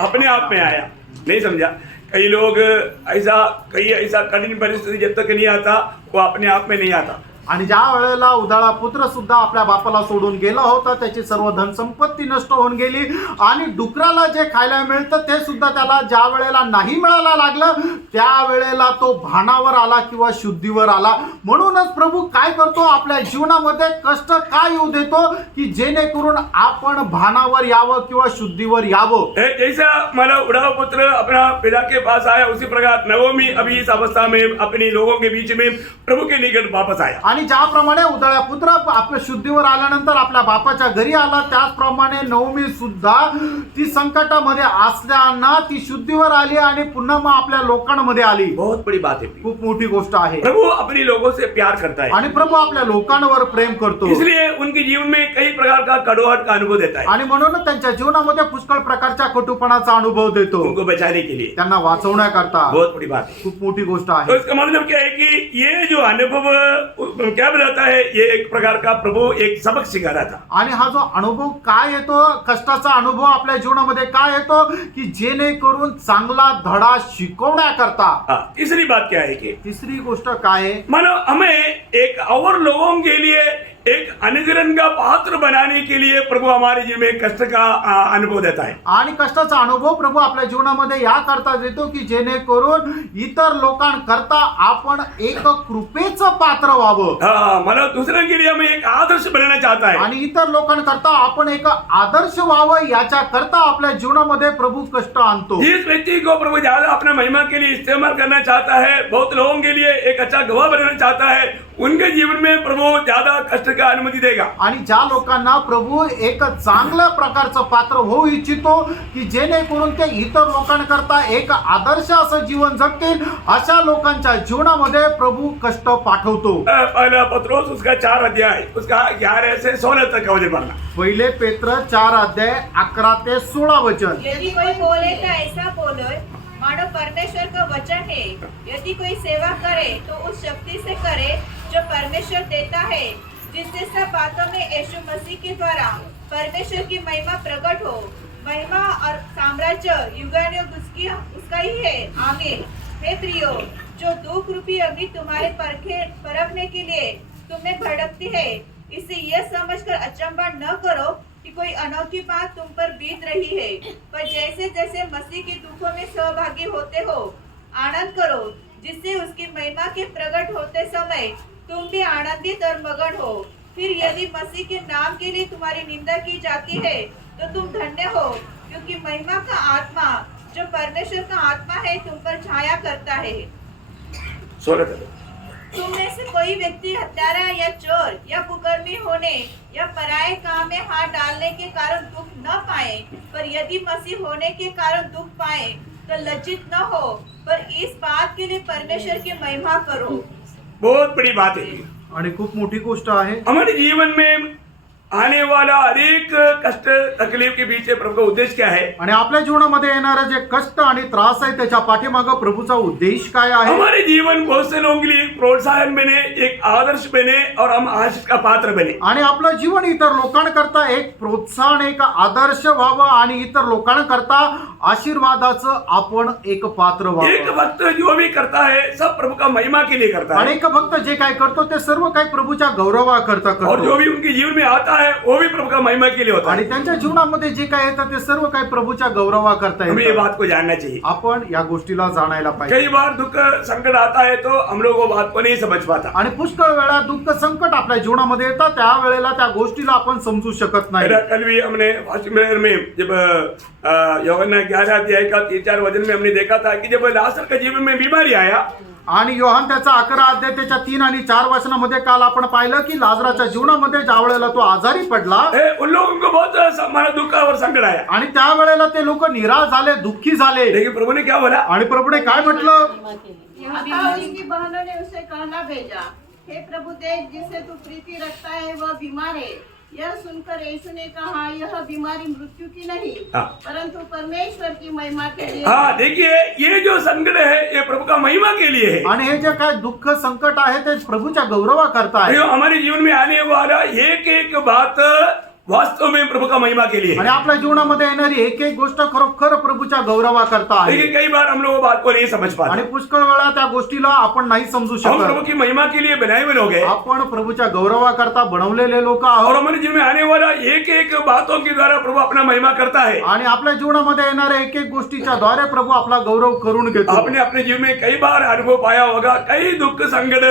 अपने आप में आया. नहीं समझा. कई लोग ऐसा कठिन परिस्थिति जब तक नहीं आता वो अपने आप में नहीं आता. आणि ज्या वेळेला उदाळा पुत्र सुद्धा आपल्या बापाला सोडून गेला होता, त्याची सर्व धन संपत्ती नष्ट होऊन गेली आणि डुकराला जे खायला मिळतं ते सुद्धा त्याला ज्या वेळेला नाही मिळायला लागलं त्यावेळेला तो भानावर आला किंवा शुद्धीवर आला. म्हणूनच प्रभू काय करतो, आपल्या जीवनामध्ये कष्ट काय येऊ देतो की जेणेकरून आपण भानावर यावं किंवा शुद्धीवर यावं. जैसा मानो उड़ाव पुत्र अपना पिता के पास आया, उसी प्रकार नवोमी अभी इस अवस्था में अपने लोगों के बीच में प्रभु के निकट वापस आया. आणि ज्याप्रमाणे उदळ्या पुत्र आपल्या शुद्धीवर आल्यानंतर आपल्या बापाच्या घरी आला, त्याचप्रमाणे नवमी सुद्धा ती संकटामध्ये असल्यानं ती शुद्धीवर आली आणि पुन्हा मग आपल्या लोकांमध्ये आली. बहुत बड़ी बात है. खूप मोठी गोष्ट आहे. प्रभु अपने लोगों से प्यार करता है आणि प्रभू आपल्या लोकांवर प्रेम करतो, इसलिए उनके जीवन में कई प्रकार का कड़वाहट का अनुभव देता है आणि म्हणून त्यांच्या जीवनामध्ये पुष्कळ प्रकारच्या कटुपणाचा अनुभव देतो, उनको बचाने के लिए. त्यांना वाचवण्याकरता. बहुत बड़ी बात है. खूप मोठी गोष्ट तो आहे. इसका मतलब क्या है कि ये जो अनुभव क्या बताता है, ये एक प्रकार का प्रभु एक सबक सिखा रहा था. आणि हा जो अनुभव काय येतो, कष्टाचा अनुभव आपल्या जीवनामध्ये काय येतो की जेणेकरून चांगला धडा शिकवण्याकरता. तीसरी बात क्या है कि तिसरी गोष्ट काय आहे, मानो हमें एक और लोगों के लिए एक अनुग्रह का पात्र बनाने के लिए प्रभु हमारे जीवन में कष्ट का अनुभव देता है. आणि कष्टाचा अनुभव प्रभू आपल्या जीवनामध्ये या करता देतो की जेणेकरून इतर लोकांकरता आपण एक कृपेचं पात्र व्हावं. मतलब दूसरे के लिए हमें एक आदर्श बनाना चाहता है. आणि इतर लोकांकरता आपण एक आदर्श व्हावं याच्या करता आपल्या जीवनामध्ये प्रभू कष्ट आणतो. जिस व्यक्ति को प्रभु ज्यादा अपने महिमा के लिए इस्तेमाल करना चाहता है, बहुत लोगों के लिए एक अच्छा गवाह बनाना चाहता है, उनके जीवन में प्रभू ज्यादा कष्ट का अनुमति देगा. आणि ज्या लोकांना प्रभू एक चांगल्या प्रकारचं पात्र होऊ इच्छितो की जेणेकरून ते इतर लोकांकरता एक आदर्श असं जीवन जगतील, अशा लोकांच्या जीवनामध्ये प्रभू कष्ट पाठवतो. पहला पत्रोस उसका 4 अध्याय उसका 11 से 16 तक का वचन पढ़ना. पहिले पेत्र 4 अध्याय 11 ते 16 वचन. यदि कोई बोले तो ऐसा बोले मानो परमेश्वर का वचन है. यदि कोई सेवा करे तो उस शक्ति से करे जो परमेश्वर देता है, जिससे सब बातों में यीशु मसीह के द्वारा परमेश्वर की महिमा प्रकट हो. महिमा और साम्राज्य युगानुयुग उसका ही है. आमीन. हे प्रियो, जो दुख रूपी अग्नि तुम्हारे परखने के लिए तुम्हें भड़कती है, इसे यह समझकर अचंभा न करो कि कोई अनोखी बात तुम पर बीत रही है, पर जैसे जैसे मसीह के दुखों में सहभागी होते हो आनंद करो, जिससे उसकी महिमा के प्रकट होते समय तुम भी आनंदित और मगन हो. फिर यदि मसीह के नाम के लिए तुम्हारी निंदा की जाती है तो तुम धन्य हो, क्योंकि महिमा का आत्मा जो परमेश्वर का आत्मा है तुम पर छाया करता है. 16 तक. तुम में से कोई व्यक्ति हत्यारा या चोर या कुकर्मी होने या पराये काम में हाथ डालने के कारण दुख न पाए, पर यदि मसीह होने के कारण दुख पाए तो लज्जित न हो, पर इस बात के लिए परमेश्वर की महिमा करो. बहुत बड़ी बात है. आणि खूप मोठी गोष्ट आहे. हमारे जीवन में आने वाला अनेक कष्ट तकलीफ के पीछे प्रभु का उद्देश्य क्या है. आणि आपल्या जीवनामध्ये येणारे जे कष्ट आणि त्रास आहे त्याच्या पाठीमागं प्रभूचा उद्देश काय आहे. हमारे जीवन बहुत से लोगों के लिए प्रोत्साहन बने, एक आदर्श बने और हम आशीष का पात्र बने. आणि आपलं जीवन इतर लोकांकरता एक प्रोत्साहन, एक आदर्श व्हावं आणि इतर लोकांकरता आशीर्वादाचं आपण एक पात्र एक व्हावं. भक्त जो भी करता है सब प्रभु का महिमा के लिए करता है. अनेक भक्त जे काय करतो ते सर्व काही प्रभूच्या गौरवाकरता और जो करतो. भी उनके जीवन में आता है वो भी प्रभु का महिमा के लिए होता आणि है। त्यांच्या जीवनामध्ये जे काय येतं ते सर्व काही प्रभूच्या गौरवा करता हमें ये येतं. बात को जानना चाहिए। आपण या गोष्टीला जाणायला पाहिजे. कई बार दुख संकट आता है तो हम लोग वो बात को नहीं समझ पाता। आणि पुष्कळ वेळा दुःख संकट आपल्या जीवनामध्ये येतात, त्या वेळेला त्या गोष्टीला आपण समजू शकत नाही. मेरा कल भी हमने फास्टिंग में जब यूहन्ना 11 अध्याय का 3-4 वचन में हमने देखा था कि जब लाजर के जीवन में बीमारी आया, आणि योहान त्याचा 11 अध्याय त्याच्या 3 आणि 4 वचनामध्ये काल आपण पाहिलं की लाजराच्या जीवनामध्ये ज्या वेळेला तो आजारी पडला उन लोगों को बहुत हमारा दुख और संकट आया, आणि त्या वेळेला ते लोक निराश झाले, दुःखी झाले. लेकिन प्रभु ने क्या बोला? आणि प्रभूने काय म्हटलं? महिमा के लिए। अतः उसकी बहनों ने उसे कहना भेजा, हे प्रभु देख, जिससे तू प्रीति रखता है वह बीमार है। यह सुनकर यीशु ने कहा, यह बीमारी मृत्यु की नहीं हाँ। परंतु परमेश्वर की महिमा के लिए हाँ, देखिए ये जो संकट है ये प्रभु का महिमा के लिए है। आणि हे जे काय दुःख संकट आहे ते प्रभूच्या गौरवा करता ये आहे. हमारे जीवन में आने वाला एक एक बात वास्तव में प्रभु का महिमा के लिए है। आणि आपल्या जीवनामध्ये येणारी एक एक गोष्ट खरोखर प्रभूच्या गौरवा करता आहे. लेकिन कई बार हम लोग वो बात को नहीं समझ पाते। आणि पुष्कळ वेळा त्या गोष्टीला आपण नाही समजू हम प्रभु शकत. की महिमा के लिए बनाए हुए लोग हैं आपण प्रभूच्या गौरवा करता बनवलेले लोक और आहोत. हमारे जीवन में आने वाला एक एक बातों के द्वारा प्रभु अपना महिमा करता है। आणि आपल्या जीवनामध्ये येणाऱ्या एक एक गोष्टीच्या द्वारे प्रभू आपला गौरव करून घेतो. आपने अपने जीवन में कई बार अनुभव पाया होगा, कई दुख संकट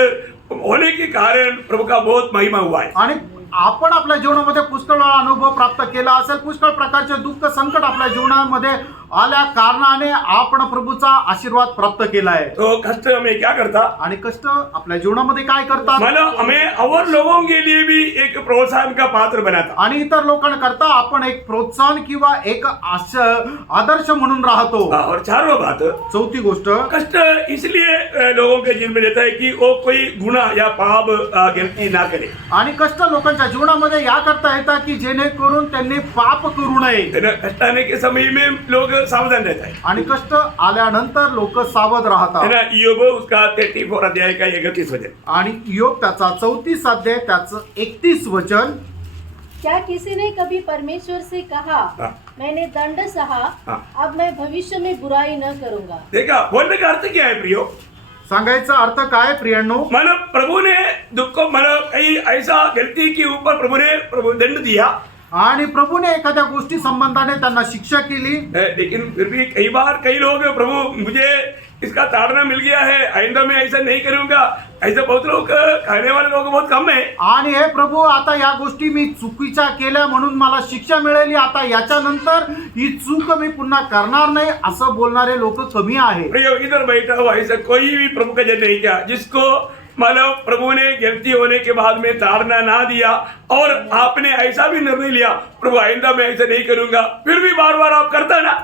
होने के कारण प्रभु का बहुत महिमा हुआ है। आणि आपण आपल्या जीवनामध्ये पुष्कळ वेळा अनुभव प्राप्त केला असेल, पुष्कळ प्रकारचे दुःख संकट आपल्या जीवनामध्ये आल्या कारणाने आपण प्रभूचा आशीर्वाद प्राप्त केला आहे. तो कष्ट हमें क्या करता? आणि कष्ट आपल्या जीवनामध्ये काय करतात? मतलब हमें और लोगों के लिए भी एक प्रोत्साहन का पात्र बनाता। आणि इतर लोकांकरता आपण एक प्रोत्साहन किंवा एक आदर्श म्हणून राहतो. और चारों बात, चौथी गोष्ट, कष्ट इसलिए लोगों के जीवन में देता है कि वो कोई गुनाह या पाप गलती ना करे। आणि कष्ट लोकांच्या जीवनामध्ये या करता येतात की जेणेकरून त्यांनी पाप करू नये. है ना? कष्ट आने के समय में लोग सावधान रहता है। आणि कष्ट आल्यानंतर लोक सावध है राहतात. ना? योग उसका 34 अध्याय का 31 वचन। आणि योग त्याचा 34 अध्याय त्याचं 31 वचन, क्या किसी ने कभी परमेश्वर से कहा, हाँ। मैंने दंड सहा, हाँ। अब मैं भविष्य में बुराई न करूंगा? देखा बोलने का अर्थ क्या है प्रियो? सांगायचा अर्थ काय प्रियांनो? मतलब प्रभु ने दुख को मतलब कई ऐसा गलती के ऊपर प्रभु दंड दिया, आणि प्रभूने एखाद्या गोष्टी संबंधाने त्यांना शिक्षा केली. लेकिन फिर भी कई बार कई लोग प्रभु मुझे इसका ताड़ना मिल गया है, आइंदा मैं ऐसा नहीं करूंगा, ऐसे बहुत लोग कहने वाले लोग बहुत कम है। आणि हे प्रभू, आता या गोष्टी मी चुकीच्या केल्या म्हणून मला शिक्षा मिळाली, आता याच्यानंतर ही चूक मी पुन्हा करणार नाही असं बोलणारे लोक कमी आहे. प्रियो, इधर बैठा हुआ ऐसा कोई भी प्रभु का जन नहीं किया जिसको मतलब प्रभु ने गलती होने के बाद में ताड़ना ना दिया और आपने ऐसा भी निर्णय लिया, प्रभु आइंदा मैं ऐसा नहीं करूंगा, फिर भी बार बार आप करता ना।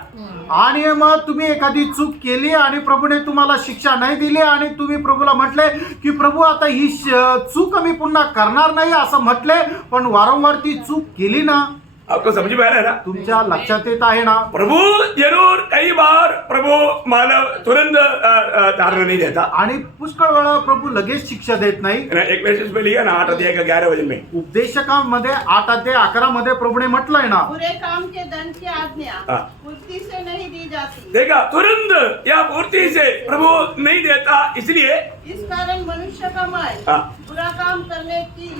आणि मग तुम्ही एखादी चूक केली आणि प्रभूने तुम्हाला शिक्षा नाही दिली आणि तुम्ही प्रभूला म्हटले की प्रभू आता ही चूक मी पुन्हा करणार नाही असं म्हटले, पण वारंवार ती चूक केली ना. आपको समझ में आ रहा है ना? तुमच्या लक्षात येत आहे ना? प्रभु जरूर कई बार प्रभु मानव तुरंत ताड़ना नहीं देता। आणि पुष्कळ वेळा प्रभू लगेच शिक्षा देत नाही. एक मैसेज में लिया ना 8 अध्याय का 11 वचन में, उपदेशकांमध्ये 8 अध्याय 11 मध्ये प्रभूने म्हटलंय ना, बुरे काम के दंड की आज्ञा हाँ। पूर्ति से नहीं दी जाती। देखा तुरंत या पूर्ति से प्रभु नहीं देता, इसलिए इस कारण मनुष्य का मन हाँ। बुरा काम करने की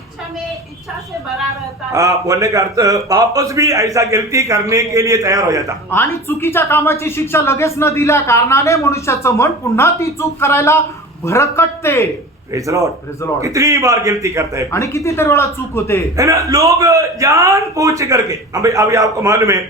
इच्छा से भरा रहता है। बोलने का अर्थ वापस भी ऐसा गलती करने के लिए तैयार हो जाता। आणि चुकीच्या कामाची शिक्षा लगेच न दिल्या कारणाने मनुष्याचं मन पुन्हा ती चूक करायला भरकटते. Praise the Lord. Praise the Lord. कितनी बार गलती करता है, आणि कितीतरी वेळा चूक होते. है ना? लोग जान पूछ करके, अभी आपको मालूम है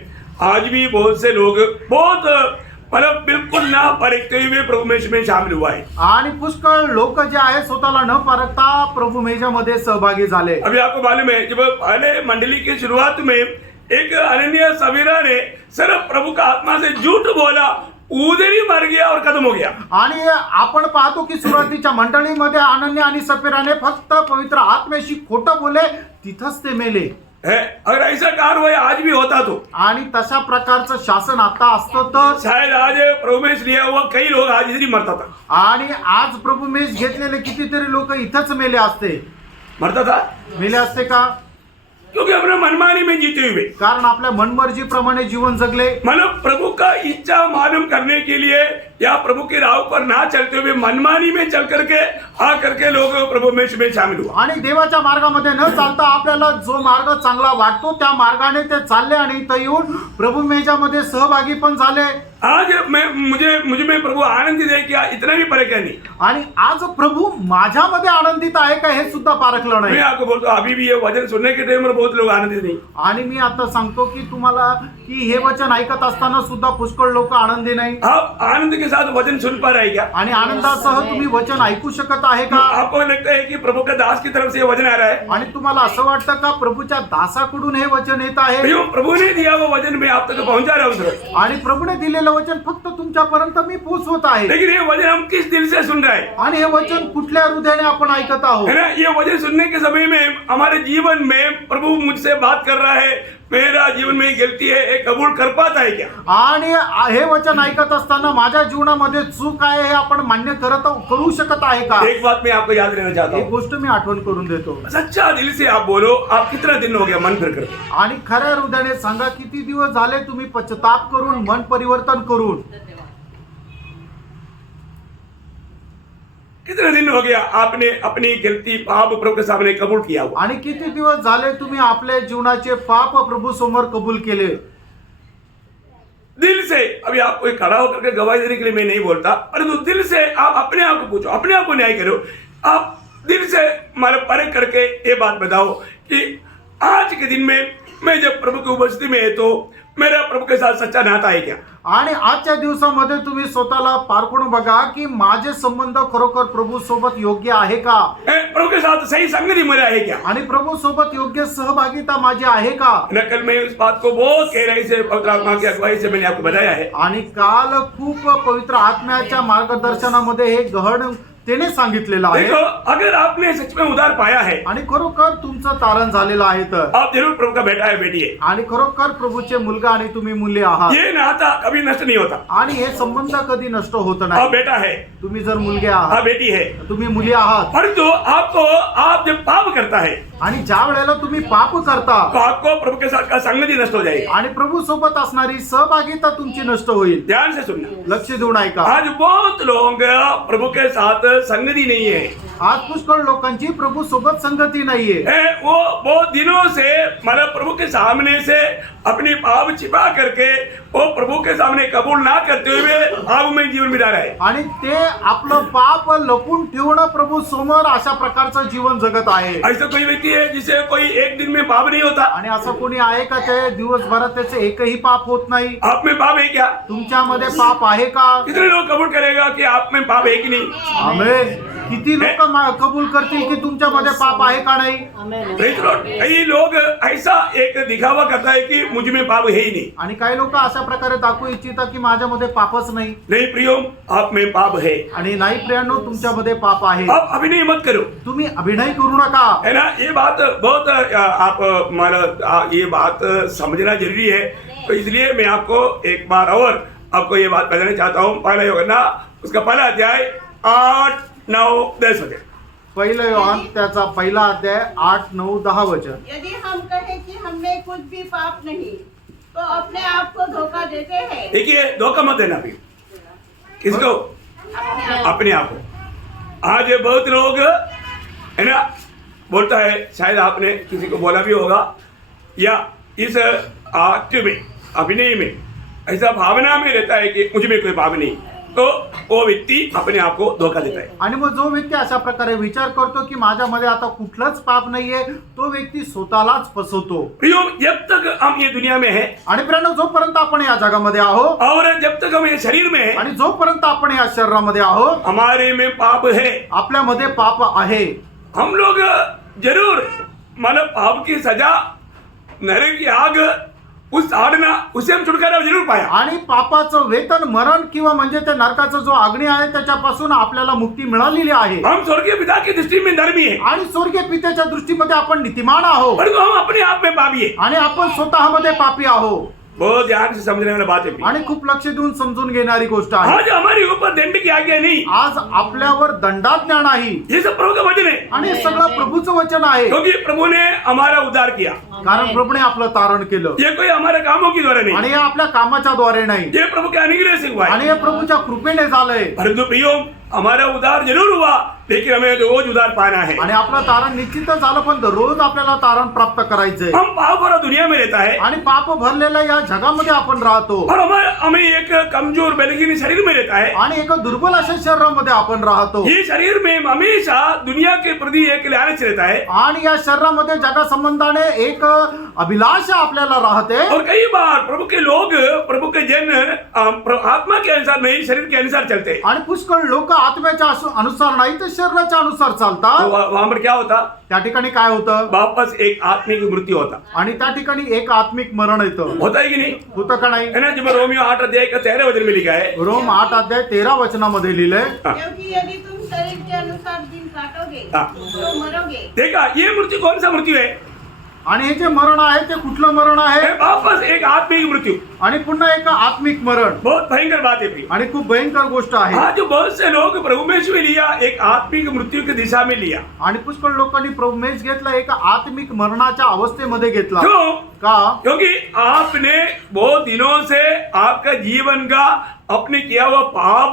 आज भी बहुत से लोग बहुत मतलब बिल्कुल ना परखते हुए प्रभु में शामिल हुआ है। आणि पुष्कळ लोक जे आहे स्वतःला न परखता प्रभू मेजामध्ये सहभागी झाले. अभी आपको मालूम है जब पहले मंडली की शुरुआत में एक अनन्य समीरा ने सिर्फ प्रभु का आत्मा से झूठ बोला, उधर ही मर गया और खत्म हो गया। आणि आपण पाहतो की सुरुवातीच्या मंडळीमध्ये अनन्य आणि सफीराने फक्त पवित्र आत्म्याशी खोटं बोले, तिथंच ते मेले. है अगर ऐसा कार्य आज भी होता तो आणि तशा प्रकारचं शासन आता असतं तर शायद आज प्रभु में लिया हुआ कई लोग आज इधर ही मरता था। आणि आज प्रभू मेज घेतलेले कितीतरी लोक इथंच मेले असते. मरता था मेले असते का? क्योंकि अपने मनमानी में जीते हुए कारण आपल्या मनमर्जीप्रमाणे जीवन जगले, मतलब प्रभु का इच्छा मालूम करने के लिए या प्रभु के राह पर ना चलते हुए मनमानी में चल करके आ करके लोग प्रभु में शामिल हुआ। आणि देवाच्या मार्गामध्ये न चालता आपल्याला जो मार्ग चांगला वाटतो त्या मार्गाने ते चालले आणि इथं येऊन प्रभू मेजामध्ये सहभागी पण झाले। आज मुझे में प्रभु आनंद दे क्या इतना भी फर्क है नहीं। आणि आज प्रभू माझ्यामध्ये आनंदित आहे का हे सुद्धा पारखलं मैं नाही। आपको बोलता हूँ अभी भी ये वचन सुनने के टाइम पर बहुत लोग आनंदित नहीं। आणि मी आता सांगतो की तुम्हाला की हे वचन ऐकत असताना सुद्धा पुष्कळ लोक आनंदी नाही। आप आनंद के साथ वचन सुन पा रहे क्या? आणि आनंदासह तुम्ही वचन ऐकू शकत आहे का? आपको लगता है कि प्रभु का दास की तरफ से ये वचन आ रहा है? आणि तुम्हाला असं वाटतं का प्रभूच्या दासाकडून हे वचन येत आहे? भैया प्रभु ने दिया वो वचन मैं आप तक पहुंचा रहा हूँ सर। आणि प्रभूने दिलेलं वचन फक्त तुमच्यापर्यंत मी पोहोचवत आहे। लेकिन ये वचन हम किस दिल से सुन रहे हैं? आणि हे वचन कुठल्या हृदयाने आपण ऐकत आहोत? है ना? ये वचन सुनने के समय में हमारे जीवन में प्रभु मुझसे बात कर रहा है, मेरा जीवन में गलती है, ये कबूल कर पाता है क्या? आणि हे वचन ऐकत असताना माझ्या जीवनामध्ये चूक आहे हे आपण मान्य करू शकत आहे का? एक बात मैं आपको याद रहना चाहता एक हूँ, गोष्ट मी आठवण करून देतो। सच्चा दिल से आप बोलो, आप कितना दिन हो गया मन फिर करके? आणि खऱ्या हृदयाने सांगा किती दिवस झाले तुम्ही पश्चाताप करून मन परिवर्तन करून? कितने दिन हो गया आपने अपनी गलती पाप प्रभु के सामने कबूल किया हुआ? आणि किती दिवस झाले तुम्ही आपल्या जीवनाचे पाप प्रभू समोर कबूल केले? दिल से, अभी आप कोई खड़ा होकर के गवाही देने के लिए मैं नहीं बोलता, परंतु दिल से आप अपने आप को पूछो, अपने आप को न्याय करो। आप दिल से मारे परख करके ये बात बताओ कि आज के दिन में मैं जब प्रभु की उपस्थिति में है तो मेरा प्रभु के साथ सच्चा नाता है क्या? आणि आजच्या दिवसामध्ये तुम्ही स्वतःला पारखून बघा की माझे संबंध खरोखर प्रभु सोबत योग्य आहे का? प्रभु के साथ सही संगति मेरा है क्या? आणि प्रभु सोबत योग्य सहभागिता माझी आहे का? कल मैं उस बात को बहुत गहराई से पवित्र आत्मा की अगुवाई से मैंने आपको बताया है। आणि काल खूप पवित्र आत्म्याच्या मार्गदर्शनामध्ये हे गहन त्याने सांगितलेलं आहे। देखो, अगर आपने सच में उद्धार पाया है, आणि खरोखर तुमचं तारण झालेलं आहे तर आप जरूर प्रभु का बेटा है, बेटी है। आणि खरोखर प्रभूचे मुलगा आणि तुम्ही मुले आहात। ये नाता कभी नष्ट नहीं होता। आणि हे संबंध कधी नष्ट होत आप नाही। बेटा है, तुम्ही जर मुलगे आप आहात, बेटी है, तुम्ही मुली आहात, परंतु आप जब पाप करता है आणि ज्या वेळेला तुम्ही पाप करता तो आपको प्रभु के साथ का संगति नष्ट हो जाएगी। आणि प्रभू सोबत असणारी सहभागिता तुमची नष्ट होईल। ध्यान से सुनना, लक्ष देऊन ऐका। आज बहुत लोग प्रभु के साथ संगति नहीं है। आज पुष्कळ लोकांची प्रभु सोबत संगती नाहीये। वो बहुत दिनों से मतलब प्रभु के सामने से अपनी पाप छिपा करके वो प्रभु के सामने कबूल ना करते हुए पाप में जीवन बिता रहे हैं। आणि ते आपलं पाप लपून ठेवून प्रभु समोर अशा प्रकारचं जीवन जगत आहे। ऐसा कोई व्यक्ति है जिसे कोई एक दिन में पाप नहीं होता? आणि असं कोणी आहे का ते दिवसभरात त्याचे एकही पाप होत नाही? आप में पाप है क्या? तुमच्यामध्ये पाप आहे का? कितने लोग कबूल करेगा कि आप में पाप है कि नहीं? आमेन। किती लोक कबूल करतील की तुमच्यामध्ये पाप आहे का नाही? आमेन। Praise the Lord. कई लोग ऐसा एक दिखावा करता है कि मुझ में पाप है ही नहीं। आणि काही लोक अशा प्रकारे दाखवू इच्छितात की माझ्यामध्ये पापच नाही। नहीं प्रियो, आप में पाप है। आणि नाही प्रियांनो, तुमच्यामध्ये पाप आहे। आप अभिनय मत करो, तुम्ही अभिनय करू नका। है ना? ये बात बहुत आप ये बात समझना जरूरी है। तो इसलिए मैं आपको एक बार और आपको ये बात बताना चाहता हूँ। पहला यूहन्ना उसका पहला अध्याय 8, 9, 10 वचन। पहिलं योहान त्याचा पहिला अध्याय 8, 9, 10 वचन। यदि हम कहें कि हमने कुछ भी पाप नहीं तो अपने आप को धोखा देते हैं। देखिए, धोखा मत देना भी। किसको? अपने आप को। आज बहुत लोग है ना बोलता है, शायद आपने किसी को बोला भी होगा या इस आत्म में अभिनय में ऐसा भावना में रहता है कि मुझ में कोई पाप नहीं, तो वो व्यक्ति अपने आप को धोखा देता है। आणि मग जो व्यक्ती अशा प्रकारे विचार करतो की माझ्यामध्ये आता कुठलंच पाप नाहीये, तो व्यक्ती स्वतःलाच फसवतो। प्रियो, जब तक हम ये दुनिया में है आणि प्रियांनो, जोपर्यंत आपण या जगामध्ये आहोत और जब तक हम ये शरीर में है, आणि जोपर्यंत आपण या शरीरामध्ये आहोत, हमारे में पाप है। आपल्यामध्ये पाप आहे। हम लोग जरूर मतलब पाप की सजा, नरक की आग, उस ताड़ना, उसे हम छुटकारा जरूर पाया। आणि पापाचं वेतन मरण किंवा म्हणजे त्या नरकाचा जो अग्नी आहे त्याच्यापासून आपल्याला मुक्ती मिळालेली आहे। हम स्वर्गीय पिता की दृष्टि में धर्मी है, आणि स्वर्गीय पित्याच्या दृष्टीमध्ये आपण नीतिमान आहोत, परंतु हम अपने आप में पापी है। आणि आपण स्वतःमध्ये पापी आहोत। बहुत ध्यान से समझने वाला बात है। आणि खूप लक्ष देऊन समजून घेणारी गोष्ट आहे। आज हमारे ऊपर दंड की आज्ञा नहीं, आज आपल्यावर दंडाज्ञा नाही, ये सब प्रभु का वचन है, आणि हे सगळं प्रभूचं वचन आहे। क्योंकि प्रभु ने हमारा उद्धार किया। कारण प्रभूने आपलं तारण केलं ये कोई हमारे कामों की द्वारा नहीं, आणि हे आपल्या कामाच्या द्वारे नाही ये प्रभु के अनुग्रह से हुआ है। आणि हे प्रभूच्या कृपेने झालंय परंतु प्रियो, हमारा उद्धार जरूर हुआ, लेकिन हमें रोज उद्धार पाना है। आणि आपलं तारण निश्चितच झालं पण रोज आपल्याला तारण प्राप्त करायचंय हम पाप भरा दुनिया में रहता है आणि पाप भरलेल्या या जगामध्ये आपण राहतो और हमें एक कमजोर बलहीन शरीर में रहता है। आणि एक दुर्बल अशा शरीरामध्ये आपण राहतो ये शरीर में हमेशा दुनिया के प्रति एक लालच रहता है आणि या शरीरामध्ये जगा संबंधाने एक अभिलाषा आपल्याला राहते और कई बार प्रभु के लोग, प्रभु के जन आत्मा के अनुसार नहीं, शरीर के अनुसार चलते हैं। आणि पुष्कळ लोक आत्म्याच्या अनुसार नाही तर शरीराच्या अनुसार तो चालतात वहां पर क्या होता? त्या ठिकाणी काय होतं वापस एक आत्मिक मृत्यू होता। आणि त्या ठिकाणी एक आत्मिक मरण येतं होता है कि नहीं? होतं का नाही है ना, जब रोमियो 8 अध्याय का 13 वचन में लिखा है, रोम 8 अध्याय 13 वचनामध्ये लिहिलंय क्योंकि यदि तुम शरीर के अनुसार दिन काटोगे हाँ। तो मरोगे। देखा ये मृत्यु कौन सा मृत्यु है? आणि हे जे मरण आहे ते कुठलं मरण आहे है वापस एक आत्मिक मृत्यु। आणि पुन्हा एक आत्मिक मरण बहुत भयंकर बात है प्रिय। आणि खूप भयंकर गोष्ट आहे आज बहुत से लोग प्रभु में से लिया, एक आत्मिक मृत्यु की दिशा में लिया। आणि पुष्कळ लोकांनी प्रभुमेश घेतला एक आत्मिक मरणाच्या अवस्थेमध्ये घेतला क्यों? का क्योंकि आपने बहुत दिनों से आपका जीवन का अपने किया हुआ पाप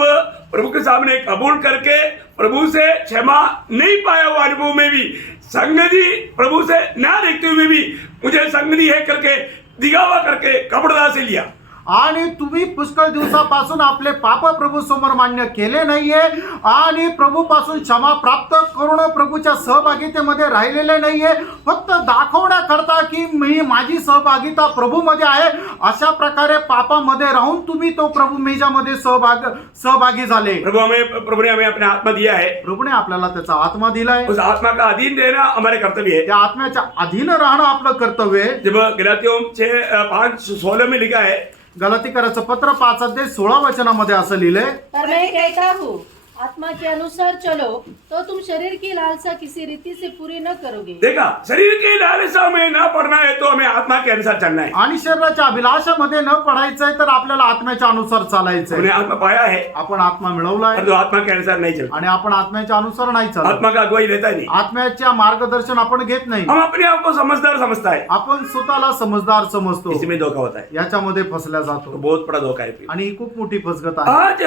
प्रभु के सामने कबूल करके प्रभु से क्षमा नहीं पाया हुआ अनुभव में भी संगति प्रभु से ना देखते हुए भी मुझे संगति है करके दिखावा करके कपड़दा से लिया। आणि तुम्ही पुष्कळ दिवसापासून आपले पाप प्रभू समोर मान्य केले नाहीये आणि प्रभू पासून क्षमा प्राप्त करून प्रभूच्या सहभागितेमध्ये राहिलेले नाहीये, फक्त दाखवण्याकरता की मी माझी सहभागिता प्रभू मध्ये आहे अशा प्रकारे पापामध्ये राहून तुम्ही तो प्रभू मेजामध्ये सहभागी झाले। प्रभु ने हमें अपना आत्मा दिया है, प्रभूने आपल्याला त्याचा आत्मा दिलाय, उस आत्मा का अधीन रहना हमारे कर्तव्य है। त्या आत्म्याच्या अधीन राहणं आपलं कर्तव्य आहे। जब गलातियों 6:5-16 में लिखा है, गलातीकराचं पत्र 5 अध्याय 16 वचनामध्ये असं लिहिलंय, पर मैं कहता हूँ आत्मा के अनुसार चलो तो तुम शरीर की लालसा किसी रीति से पूरी न करोगे। देखा, शरीर की लालसा में न पड़ना है तो हमें आत्मा के अनुसार चलना है। आणि शरीराच्या अभिलाषामध्ये न पडायचंय तर आपल्याला आत्म्याच्या अनुसार चालायचंय। हमने आत्मा पाया है आपण आत्मा मिळवलाय और जो आत्मा के अनुसार नहीं चलता, आणि आपण आत्म्याच्या अनुसार नाही चालत, आत्मा का अगुवाई लेता ही नहीं। आत्म्याच्या मार्गदर्शन आपण घेत नाही, हम अपने आप को समझदार समझता है, आपण स्वतःला समजदार समजतो, इसमें धोखा होता है। याच्यामध्ये फसल्या तो जातो बहुत बड़ा धोखा है। आणि ही खूप मोठी फसगत आहे। आज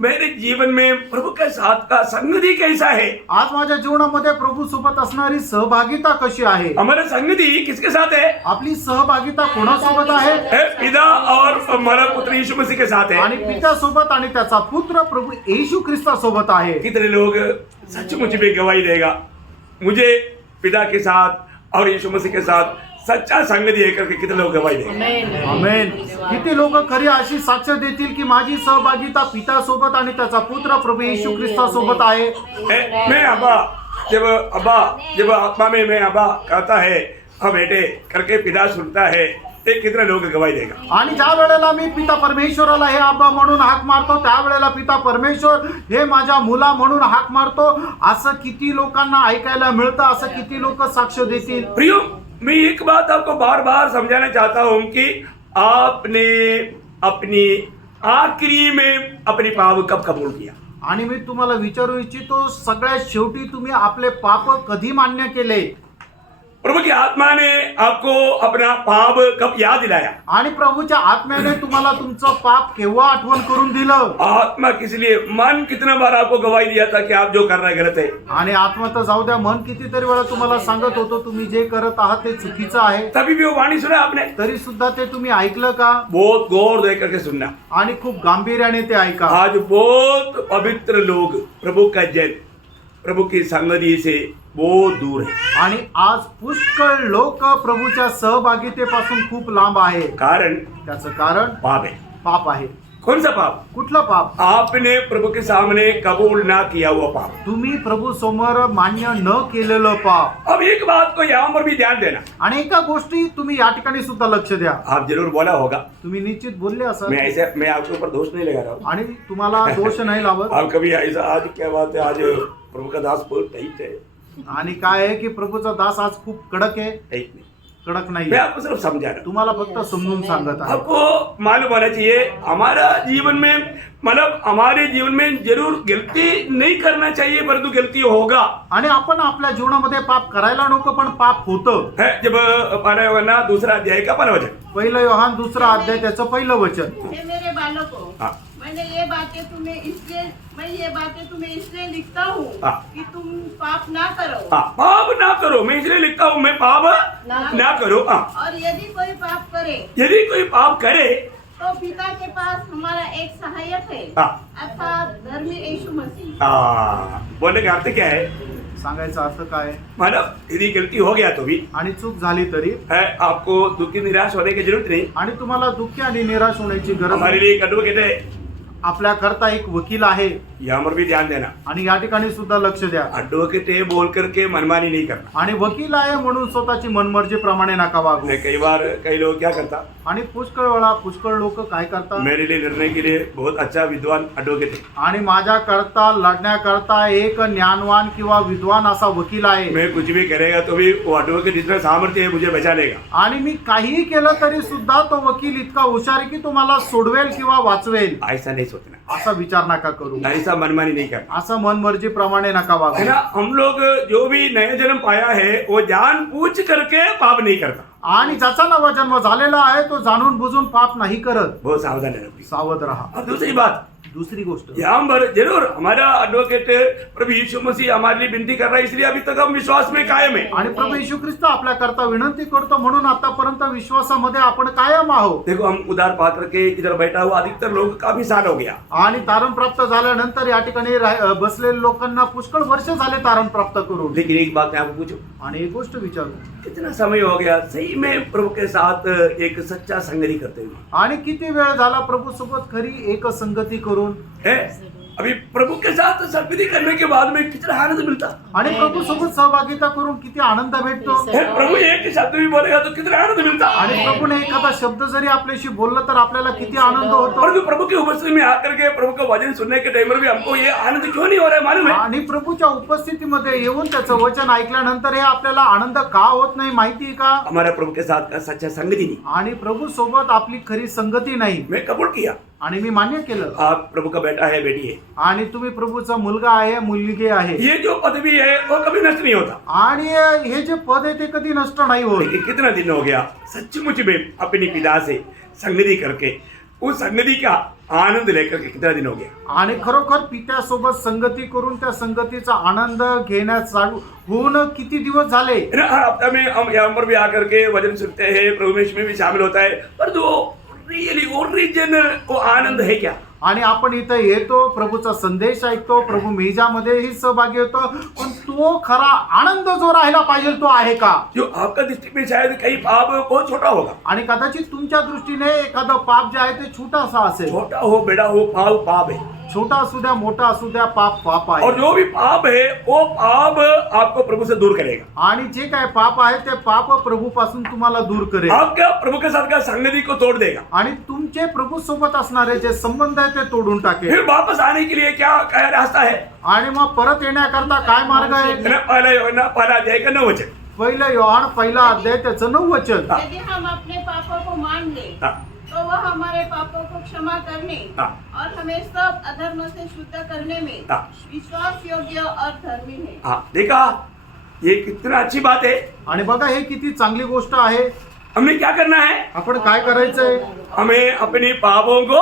मेरे जीवन में प्रभु के साथ का संगति कैसा है? आज माझ्या जीवनामध्ये प्रभू सोबत असणारी सहभागिता कशी आहे? हमारा संगति किसके साथ है? आपली सहभागिता कोणासोबत आहे? है पिता और हमारा पुत्र यीशु मसीह के साथ है। आणि पित्यासोबत आणि त्याचा पुत्र प्रभु येशू ख्रिस्तासोबत आहे। कितने लोग सचमुच में गवाही देगा, मुझे पिता के साथ और यीशु मसीह के साथ सच्चा संगति है करके कितने लोग गवाही देंगे? आमेन। किती लोक खरी अशी साक्ष देतील की माझी सहभागिता पित्यासोबत आणि त्याचा पुत्र प्रभू येशू ख्रिस्तासोबत आहे। मैं जब आत्मा में मैं अब्बा कहता है, हाँ बेटे करके पिता सुनता है, ते कितने लोग गवाही देगा? आणि ज्या वेळेला मी पिता परमेश्वराला हे आबा म्हणून हाक मारतो त्यावेळेला पिता परमेश्वर हे माझ्या मुला म्हणून हाक मारतो, असं किती लोकांना ऐकायला मिळतं, असं किती लोक साक्ष देतील? प्रियो, मैं एक बात आपको बार बार समझाना चाहता हूं कि आपने अपनी आखिरी में अपनी पाप कब कबूल किया? आणि मी तुम्हाला विचारू इच्छितो सगळ्यात शेवटी तुम्ही आपले पाप कधी मान्य केले? प्रभु की आत्मा ने आपको अपना पाप कब याद दिलाया? आणि प्रभूच्या आत्म्याने तुम्हाला तुमचं पाप केव्हा आठवण करून दिलं? आत्मा किस लिए, मन कितना बार आपको गवाही दिया था कि आप जो कर रहे गलत है? आणि आत्मा तर जाऊ द्या, मन कितीतरी वेळा तुम्हाला सांगत होतो तुम्ही जे करत आहात ते चुकीचं आहे, तभी भी वो वाणी सुना आपने? तरी सुद्धा ते तुम्ही ऐकलं का? बहुत गौर दे करके सुनना। आणि खूप गांभीर्याने ते ऐका। आज बहुत पवित्र लोग प्रभु का जन प्रभु की संगति से बहुत दूर है। आणि आज पुष्कळ लोक प्रभूच्या सहभागितेपासून खूप लांब आहे। कारण त्याचं कारण पाप है। पाप आहे। कौन सा पाप? कुठलं पाप? आपने प्रभु के सामने कबूल ना किया हुआ पाप। तुम्ही प्रभू समोर मान्य न केलेलं पाप। अब एक बात को यहाँ पर भी ध्यान देना, आणि एका गोष्टी तुम्ही या ठिकाणी सुद्धा लक्ष द्या। आप जरूर बोला होगा, तुम्ही निश्चित बोलले असाल मैं आपके ऊपर दोष नहीं लगा रहा हूँ। आणि तुम्हाला दोष नाही लावत। आप कभी ऐसा, आज क्या बात है, आज प्रभु का दास बहुत टाइट है, आणि काय आहे की प्रभूचा दास आज खूप कडक आहे। टाइट नहीं, कडक नाही मैं आपको सिर्फ समझा रहा हूं। तुम्हाला फक्त समजून सांगत आहे. आपको मालूम होना चाहिए हमारा जीवन में मतलब हमारे जीवन में जरूर गलती नहीं करना चाहिए परंतु गलती होगा आणि आपण आपल्या जीवनामध्ये पाप करायला नको, पण पाप होतं. है। जब पारा दूसरा अध्याय का 5वां वचन, 1 योहान 2 अध्याय त्याचं 1 वचन. हे मेरे बालकों, हाँ। मैं ये बातें तुम्हें इसलिए लिखता हूँ हाँ। कि तुम पाप ना करो। हाँ, पाप ना करो। मैं इसलिए लिखता हूँ मैं पाप ना करो। हाँ, और यदि कोई पाप करे यदि कोई पाप करे तो पिता के पास हमारा एक सहायक है, हाँ। अर्थात धर्मी यीशु मसीह। बोलने का अर्थ क्या है? सांगायचा अर्थ काय आहे? मतलब यदि गलती हो गया तो भी आणि चूक झाली तरी है आपको दुखी निराश होने की जरूरत नहीं। आणि तुम्हाला दुःखी आणि निराश होण्याची गरज हमारे नाही. लिए एक एडवोकेट है, आपल्या करता एक वकील आहे यहाँ पर भी ध्यान देना। आणि या ठिकाणी सुद्धा लक्ष द्या. एडवोकेट है बोल करके मनमानी नहीं करना। आणि वकील आहे म्हणून स्वतःची मनमर्जी प्रमाणे नका वागू. कई बार कई लोग क्या करता, आणि पुष्कळ लोक काय करतात, मेरे लिए लड़ने के लिए बहुत अच्छा विद्वान एडवोकेट है, आणि माझ्या करता लढण्याकरता एक ज्ञानवान किंवा विद्वान असा वकील आहे, मैं कुछ भी करेगा तो भी वो एडवोकेट इतना सामर्थ्य है मुझे बचा लेगा। आणि मी काहीही केलं तरी सुद्धा तो वकील इतका हुशार आहे की तो मला सोडवेल किंवा वाचवेल. ऐसा नहीं सोचना, असा विचार नका करू, ऐसा मनमानी नहीं करना, असं मनमर्जी प्रमाणे नका है वागू. ना। हम लोग जो भी नया जन्म पाया है वो जान पूछ करके पाप नहीं करता, आणि ज्याचा नवा जन्म झालेला आहे तो जाणून बुजून पाप नाही करत. बहुत सावधान रहना प्लीज। सावध राहा. अब दूसरी बात, दुसरी गोष्ट, यहाँ पर जरूर हमारा एडवोकेट प्रभु यीशु मसीह हमारे लिए विनती कर रहा है, इसलिए अभी तक हम विश्वास में कायम है। आणि प्रभू येशू ख्रिस्त आपल्या करता विनंती करतो म्हणून आतापर्यंत विश्वासामध्ये आपण कायम आहोत. देखो हम उधार पा करके इधर बैठा हुआ अधिकतर लोग काफी साल हो गया, आणि तारण प्राप्त झाल्यानंतर या ठिकाणी बसलेल्या लोकांना पुष्कळ वर्ष झाले तारण प्राप्त करून. लेकिन एक बात मैं आपको पूछूं, आणि एक गोष्ट विचारू, कितना समय हो गया सही में प्रभु के साथ एक सच्चा संगति करते हुए? आणि किती वेळ झाला प्रभू सोबत खरी एक संगती करून. है अभी प्रभु के साथ संगति करने के बाद में कितना आनंद मिलता आणि प्रभू सोबत सहभागिता करून किती आनंद भेटतो. है। प्रभु एक शब्द भी बोलेगा तो कितना आनंद मिलता। आणि प्रभूने एखादा शब्द जरी आपल्याशी बोललं तर आपल्याला किती आनंद होतो. और जो प्रभु की उपस्थिति में आकर के प्रभु का वचन सुनने के टाइम पर भी हमको ये आनंद क्यों नहीं हो रहा है मालूम है? आणि प्रभूच्या उपस्थितीमध्ये येऊन त्याचं वचन ऐकल्यानंतर हे आपल्याला आनंद का होत नाही माहिती आहे का? हमारा प्रभु के साथ का सच्चा संगति नहीं। आणि प्रभू सोबत आपली खरी संगती नाही. मैं कबूल किया, आणि मी मान्य केलं. आप प्रभु का बेटा है, बेटी है, आणि तुम्ही प्रभूचा मुलगा आहे, मुलगी आहे. ये जो पदवी है वो कभी नष्ट नहीं होता। आणि हे जे पद आहे ते कधी नष्ट नाही होत. लेकिन कितना दिन हो गया सचमुच में अपने पिता से संगति करके उस संगति का आनंद लेकर के कितना दिन हो गया? आणि खरोखर पित्यासोबत संगती करून त्या संगतीचा आनंद घेण्यात चालू होऊन किती दिवस झाले. हर हफ्ता में हम यहाँ पर भी आकर के वचन सुनते हैं, प्रभु में इसमें भी शामिल होता है, पर जो रियली ओरिजिनल वो आनंद है क्या? आणि आपण इथं येतो, प्रभूचा संदेश ऐकतो, प्रभू मेजामध्येही सहभागी होतो, पण तो खरा आनंद जो राहिला पाहिजे तो आहे का? जो आपका दृष्टि में शायद कहीं पाप बहुत छोटा होगा, आणि कदाचित तुमच्या दृष्टीने एखादं पाप जे आहे ते छोटासा असेल. छोटा हो बेटा हो पाप पाप है, छोटा असू द्या मोठा असू द्या पाप पाप आहे. और जो भी पाप है वो पाप आपको प्रभु से दूर करेगा। आणि जे काय पाप आहे ते पाप प्रभू पासून तुम्हाला दूर करेल. आपका प्रभु के साथ का संगति को तोड़ देगा, आणि तुमचे प्रभू सोबत असणारे जे संबंध आहे ते तोडून टाकेल. फिर वापस आने के लिए क्या क्या रास्ता है? आणि मग परत येण्याकरता काय मार्ग आहे? पहला अध्याय का 9 वचन। 1 योहान 1 अध्याय त्याचं 9 वचन. यदि हम अपने पापों को मान ले हाँ, तो वह हमारे पापों को क्षमा करने हाँ। और हमें सब अधर्म से शुद्ध करने में हाँ। विश्वास योग्य और धर्मी है। हाँ, देखा ये कितना अच्छी बात है। आणि बघा हे किती चांगली गोष्ट आहे. हमें क्या करना है? आपण काय करायचंय? हमें अपने पापों को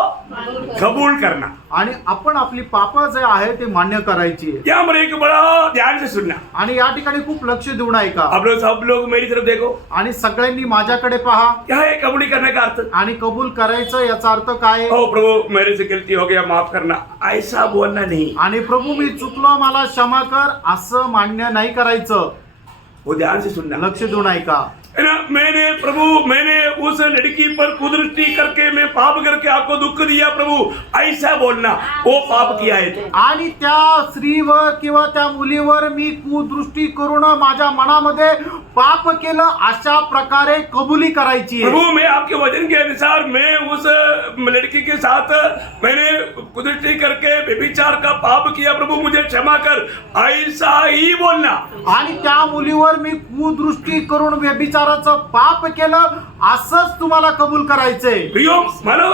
कबूल करना। आणि आपण आपली पाप जे आहे ते मान्य करायची आहे. यहाँ पर एक बड़ा ध्यान से सुनना। आणि या ठिकाणी खूप लक्ष देऊन ऐका. आप लोग सब लोग मेरी तरफ देखो। आणि सगळ्यांनी माझ्याकडे पहा. क्या है कबूली करने का अर्थ? आणि कबूल करायचं याचा अर्थ काय आहे? ओ प्रभु मेरे से गलती हो गया माफ करना, ऐसा बोलना नहीं। आणि प्रभू मी चुकलो मला क्षमा कर असं मान्य नाही करायचं. वो ध्यान से सुनना। लक्ष देऊन ऐका. है ना, मैंने उस लड़की पर कुदृष्टि करके मैं पाप करके आपको दुख दिया प्रभु, ऐसा बोलना वो पाप किया है। आणि त्या स्त्रीवर किंवा त्या मुलीवर मी कुदृष्टी करून माझ्या मनामध्ये पाप केलं अशा प्रकारे कबुली करायची आहे. प्रभु मैं आपके वचन के अनुसार मैं उस लड़की के साथ मैंने कुदृष्टि करके व्यभिचार का पाप किया, प्रभु मुझे क्षमा कर, ऐसा ही बोलना। आणि त्या मुलीवर मी कुदृष्टी करून व्यभिचाराचं पाप केलं असंच तुम्हाला कबूल करायचंय। प्रियो मानो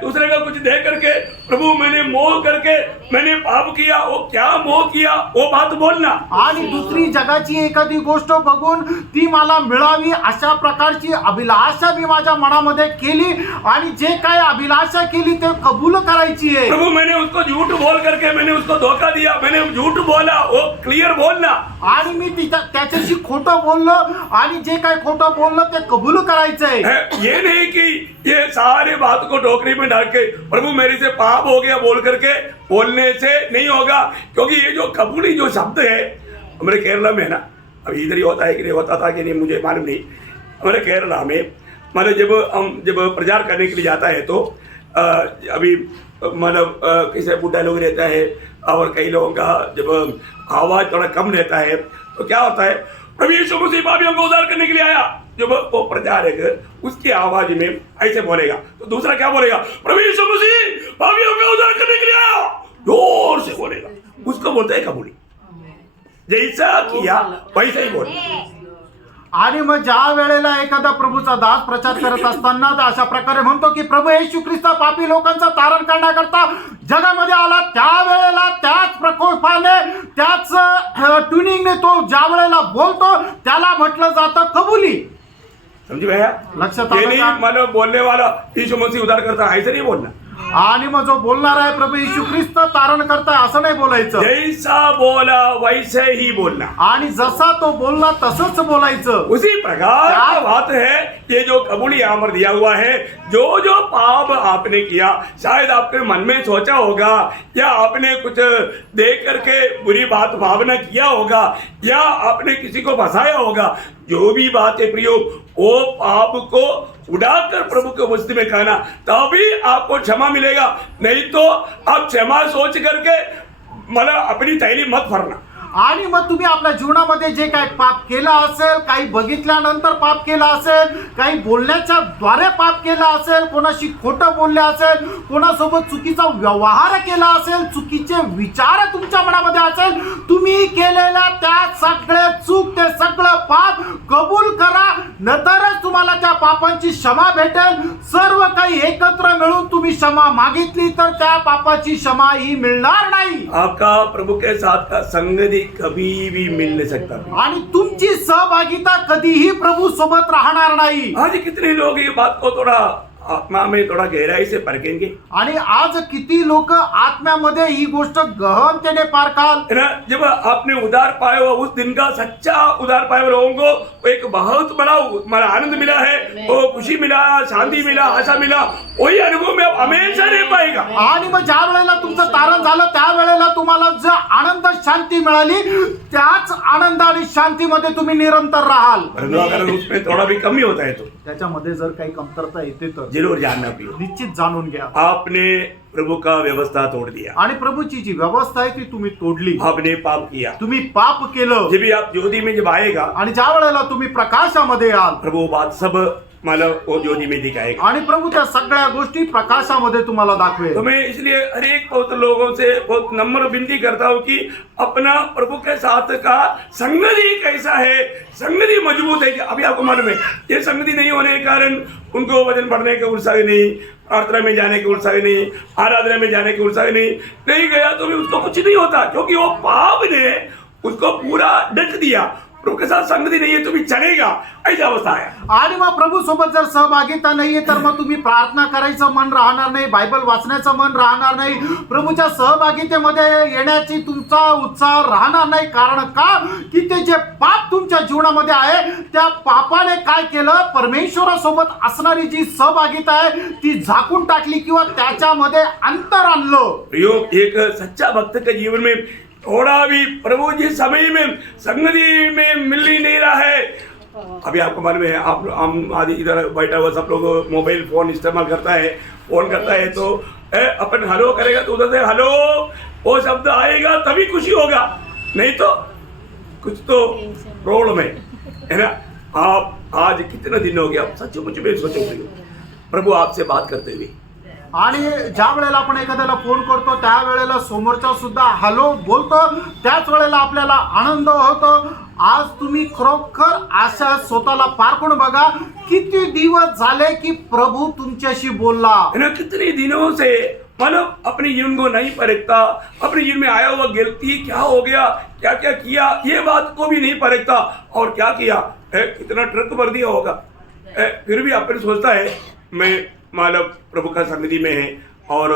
दूसरे का कुछ दे करके प्रभु मैंने मोह करके मैंने पाप किया, वो क्या मोह किया वो बात बोलना। आणि दुसरी जगाची एखादी गोष्ट बघून ती मला मिळावी अशा प्रकारची अभिलाषा मी माझ्या मनामध्ये केली आणि जे काय अभिलाषा केली ते कबूल करायची आहे। प्रभु मैंने उसको झूठ बोल करके मैंने उसको धोखा दिया, मैंने झूठ बोला, वो क्लियर बोलना। आणि मी त्याच्याशी खोटं बोललो आणि जे काय खोटं बोललो ते कबूल करायचंय। ये नहीं कि ये सारे बात को टोकरी में डाल के प्रभु मेरे से पाप हो गया बोल करके बोलने से नहीं होगा, क्योंकि ये जो कबूली जो शब्द है हमारे केरला में है ना, अभी इधर ही होता है कि नहीं होता था कि नहीं मुझे मालूम नहीं। हमारे केरला में मतलब जब प्रचार करने के लिए जाता है तो अभी मतलब किसी बुढ़ा लोग रहता है और कई लोगों का जब आवाज थोड़ा कम रहता है तो क्या होता है, प्रभु यीशु मसीह पापियों को उद्धार करने के लिए आया, जब वो प्रचारक उसकी आवाज में ऐसे बोलेगा तो दूसरा क्या बोलेगा, प्रभु यीशु मसीह पापियों को उद्धार करने के लिए आया, जोर से बोलेगा, उसको बोलते हैं कबूली। जैसा किया वैसा ही बोले। आणि मग ज्या वेळेला एखादा प्रभूचा दास प्रचार करत असताना अशा प्रकारे म्हणतो की प्रभू येशू ख्रिस्त पापी लोकांचं तारण करण्याकरता जगामध्ये आला, त्यावेळेला त्याच प्रकोपाने त्याच ट्युनिंगने तो ज्या वेळेला बोलतो त्याला म्हटलं जातं कबुली। समझे भैया? लक्षात ये आलं नहीं का? मतलब बोलने वाला यीशु मसीह उद्धार करता है ऐसे नहीं बोलना। आणि मग जो बोलणार आहे प्रभू येशू ख्रिस्त तारण करताय असं नाही बोलायचं, जैसा बोला वैसे ही बोलना। आणि जसा तो बोलला तसंच बोलायचं। उसी प्रकार का बात है ये जो कबूली आमर दिया हुआ है, जो जो पाप आपने किया, शायद आपके मन में सोचा होगा या आपने कुछ देख करके बुरी बात भावना किया होगा या आपने किसी को फंसाया होगा, जो भी बात है प्रियो वो पाप को उड़ाकर प्रभु के उपस्थिति में कहना, तभी आपको क्षमा मिलेगा। नहीं तो आप क्षमा सोच करके मतलब अपनी थैली मत भरना। आणि मग तुम्ही आपल्या जीवनामध्ये जे काही पाप केलं असेल, काही बघितल्यानंतर पाप केलं असेल, काही बोलण्याच्या द्वारे पाप केलं असेल, कोणाशी खोटं बोलले असेल, कोणासोबत चुकीचा व्यवहार केला असेल, चुकीचे विचार तुमच्या मनामध्ये असेल, तुम्ही केलेल्या त्या सगळे चूक ते सगळं पाप कबूल करा, नंतरच तुम्हाला त्या पापांची क्षमा भेटेल। सर्व काही एकत्र मिळून तुम्ही क्षमा मागितली तर त्या पापाची क्षमा ही मिळणार नाही। आपका प्रभु के साथ का संगति कभी भी मिल नहीं सकता। आणि तुमची सहभागिता कधीही प्रभू सोबत राहणार नाही। आज कितने लोग ये बात को थोड़ा आत्मा में थोड़ा गहराई से परखेंगे। आणि आज किती लोक आत्म्यामध्ये ही गोष्ट गहनतेने पारखाल। है ना, जब आपने उधार पाया हुआ उस दिन का सच्चा उधार पाए हुए लोगों को एक बहुत बड़ा आनंद मिला है, वो खुशी मिला, शांति मिला, आशा मिला, वही अनुभव में हमेशा रह पाएगा। आणि मग ज्या वेळेला तुमचं तारण झालं त्या वेळेला तुम्हाला जो आनंद शांती मिळाली त्याच आनंद आणि शांतीमध्ये तुम्ही निरंतर राहाल। परंतु अगर उसमें थोड़ा भी कमी होता है तो त्याच्यामध्ये जर काही कमतरता येते तर जरूर जानना प्रियो, निश्चित जाणून घ्या। आपने प्रभु का व्यवस्था तोड़ दिया, आणि प्रभूची जी व्यवस्था आहे ती तुम्ही तोडली, आपने पाप किया, तुम्ही पाप केलं। जब भी आप ज्योति में जब आएगा आणि ज्या वेळेला तुम्ही प्रकाशामध्ये याल प्रभु बात सब मतलब वो ज्योति में दिखाएगा। आणि प्रभु त्या सगळ्या गोष्टी प्रकाशामध्ये तुम्हाला दाखवेल। तो मैं इसलिए हर एक बहुत लोगों से बहुत नम्र विनती करता हूँ कि अपना प्रभु के साथ का संगति कैसा है, संगति मजबूत है कि अभी आपको मालूम है ये संगति नहीं होने के कारण उनको वचन पढ़ने का उत्साह नहीं, प्रार्थना में जाने के उत्साह नहीं, आराधना में जाने के उत्साह नहीं गया तो भी उसको कुछ नहीं होता, क्योंकि वो पाप ने उसको पूरा ढक दिया। प्रभु के साथ संगति नहीं है तो भी चलेगा, ऐसी अवस्था है। आणि मग प्रभू सोबत जर सहभागिता नाहीये तर मग तुम्ही प्रार्थना करायचं मन राहणार नाही, बायबल वाचण्याचं मन राहणार नाही, प्रभूच्या सहभागितेमध्ये येण्याची तुमचा उत्साह राहणार नाही। कारण का की ते जे पाप तुमच्या जीवनामध्ये आहे त्या पापाने काय केलं, परमेश्वरासोबत असणारी जी सहभागिता आहे ती झाकून टाकली किंवा त्याच्यामध्ये अंतर आणलं। एक सच्चा भक्त के जीवन में थोड़ा भी प्रभु जी समय में संगति में मिल ही नहीं रहा है। अभी आपको मालूम है, आप हम आदि इधर बैठा हुआ सब लोग मोबाइल फोन इस्तेमाल करता है, फोन करता है तो अपन हेलो करेगा तो उधर से हेलो वो शब्द आएगा तभी खुशी होगा, नहीं तो कुछ तो प्रॉब्लम है ना। आप आज कितना दिन हो गया सचमुच में सोचो प्रभु आपसे बात करते हुए आणि ज्या वेळेला आपण एखाद्याला फोन करतो त्यावेळेला समोरचा सुद्धा हॅलो बोलतो, त्याच वेळेला आपल्याला आनंद होतो. आज तुम्ही खरोखर अशा स्वतःला पारखून बघा, किती दिवस झाले की प्रभू तुमच्याशी बोलला. कितने दिनों से मतलब अपने जीवन को नहीं परखता, अपने जीवन में आया हुआ गलती क्या हो गया, क्या क्या किया, ये बात को भी नहीं परखता. और क्या किया, कितना ट्रक भर दिया होगा, फिर भी अपन सोचता है मैं मतलब प्रभु का संगति में है और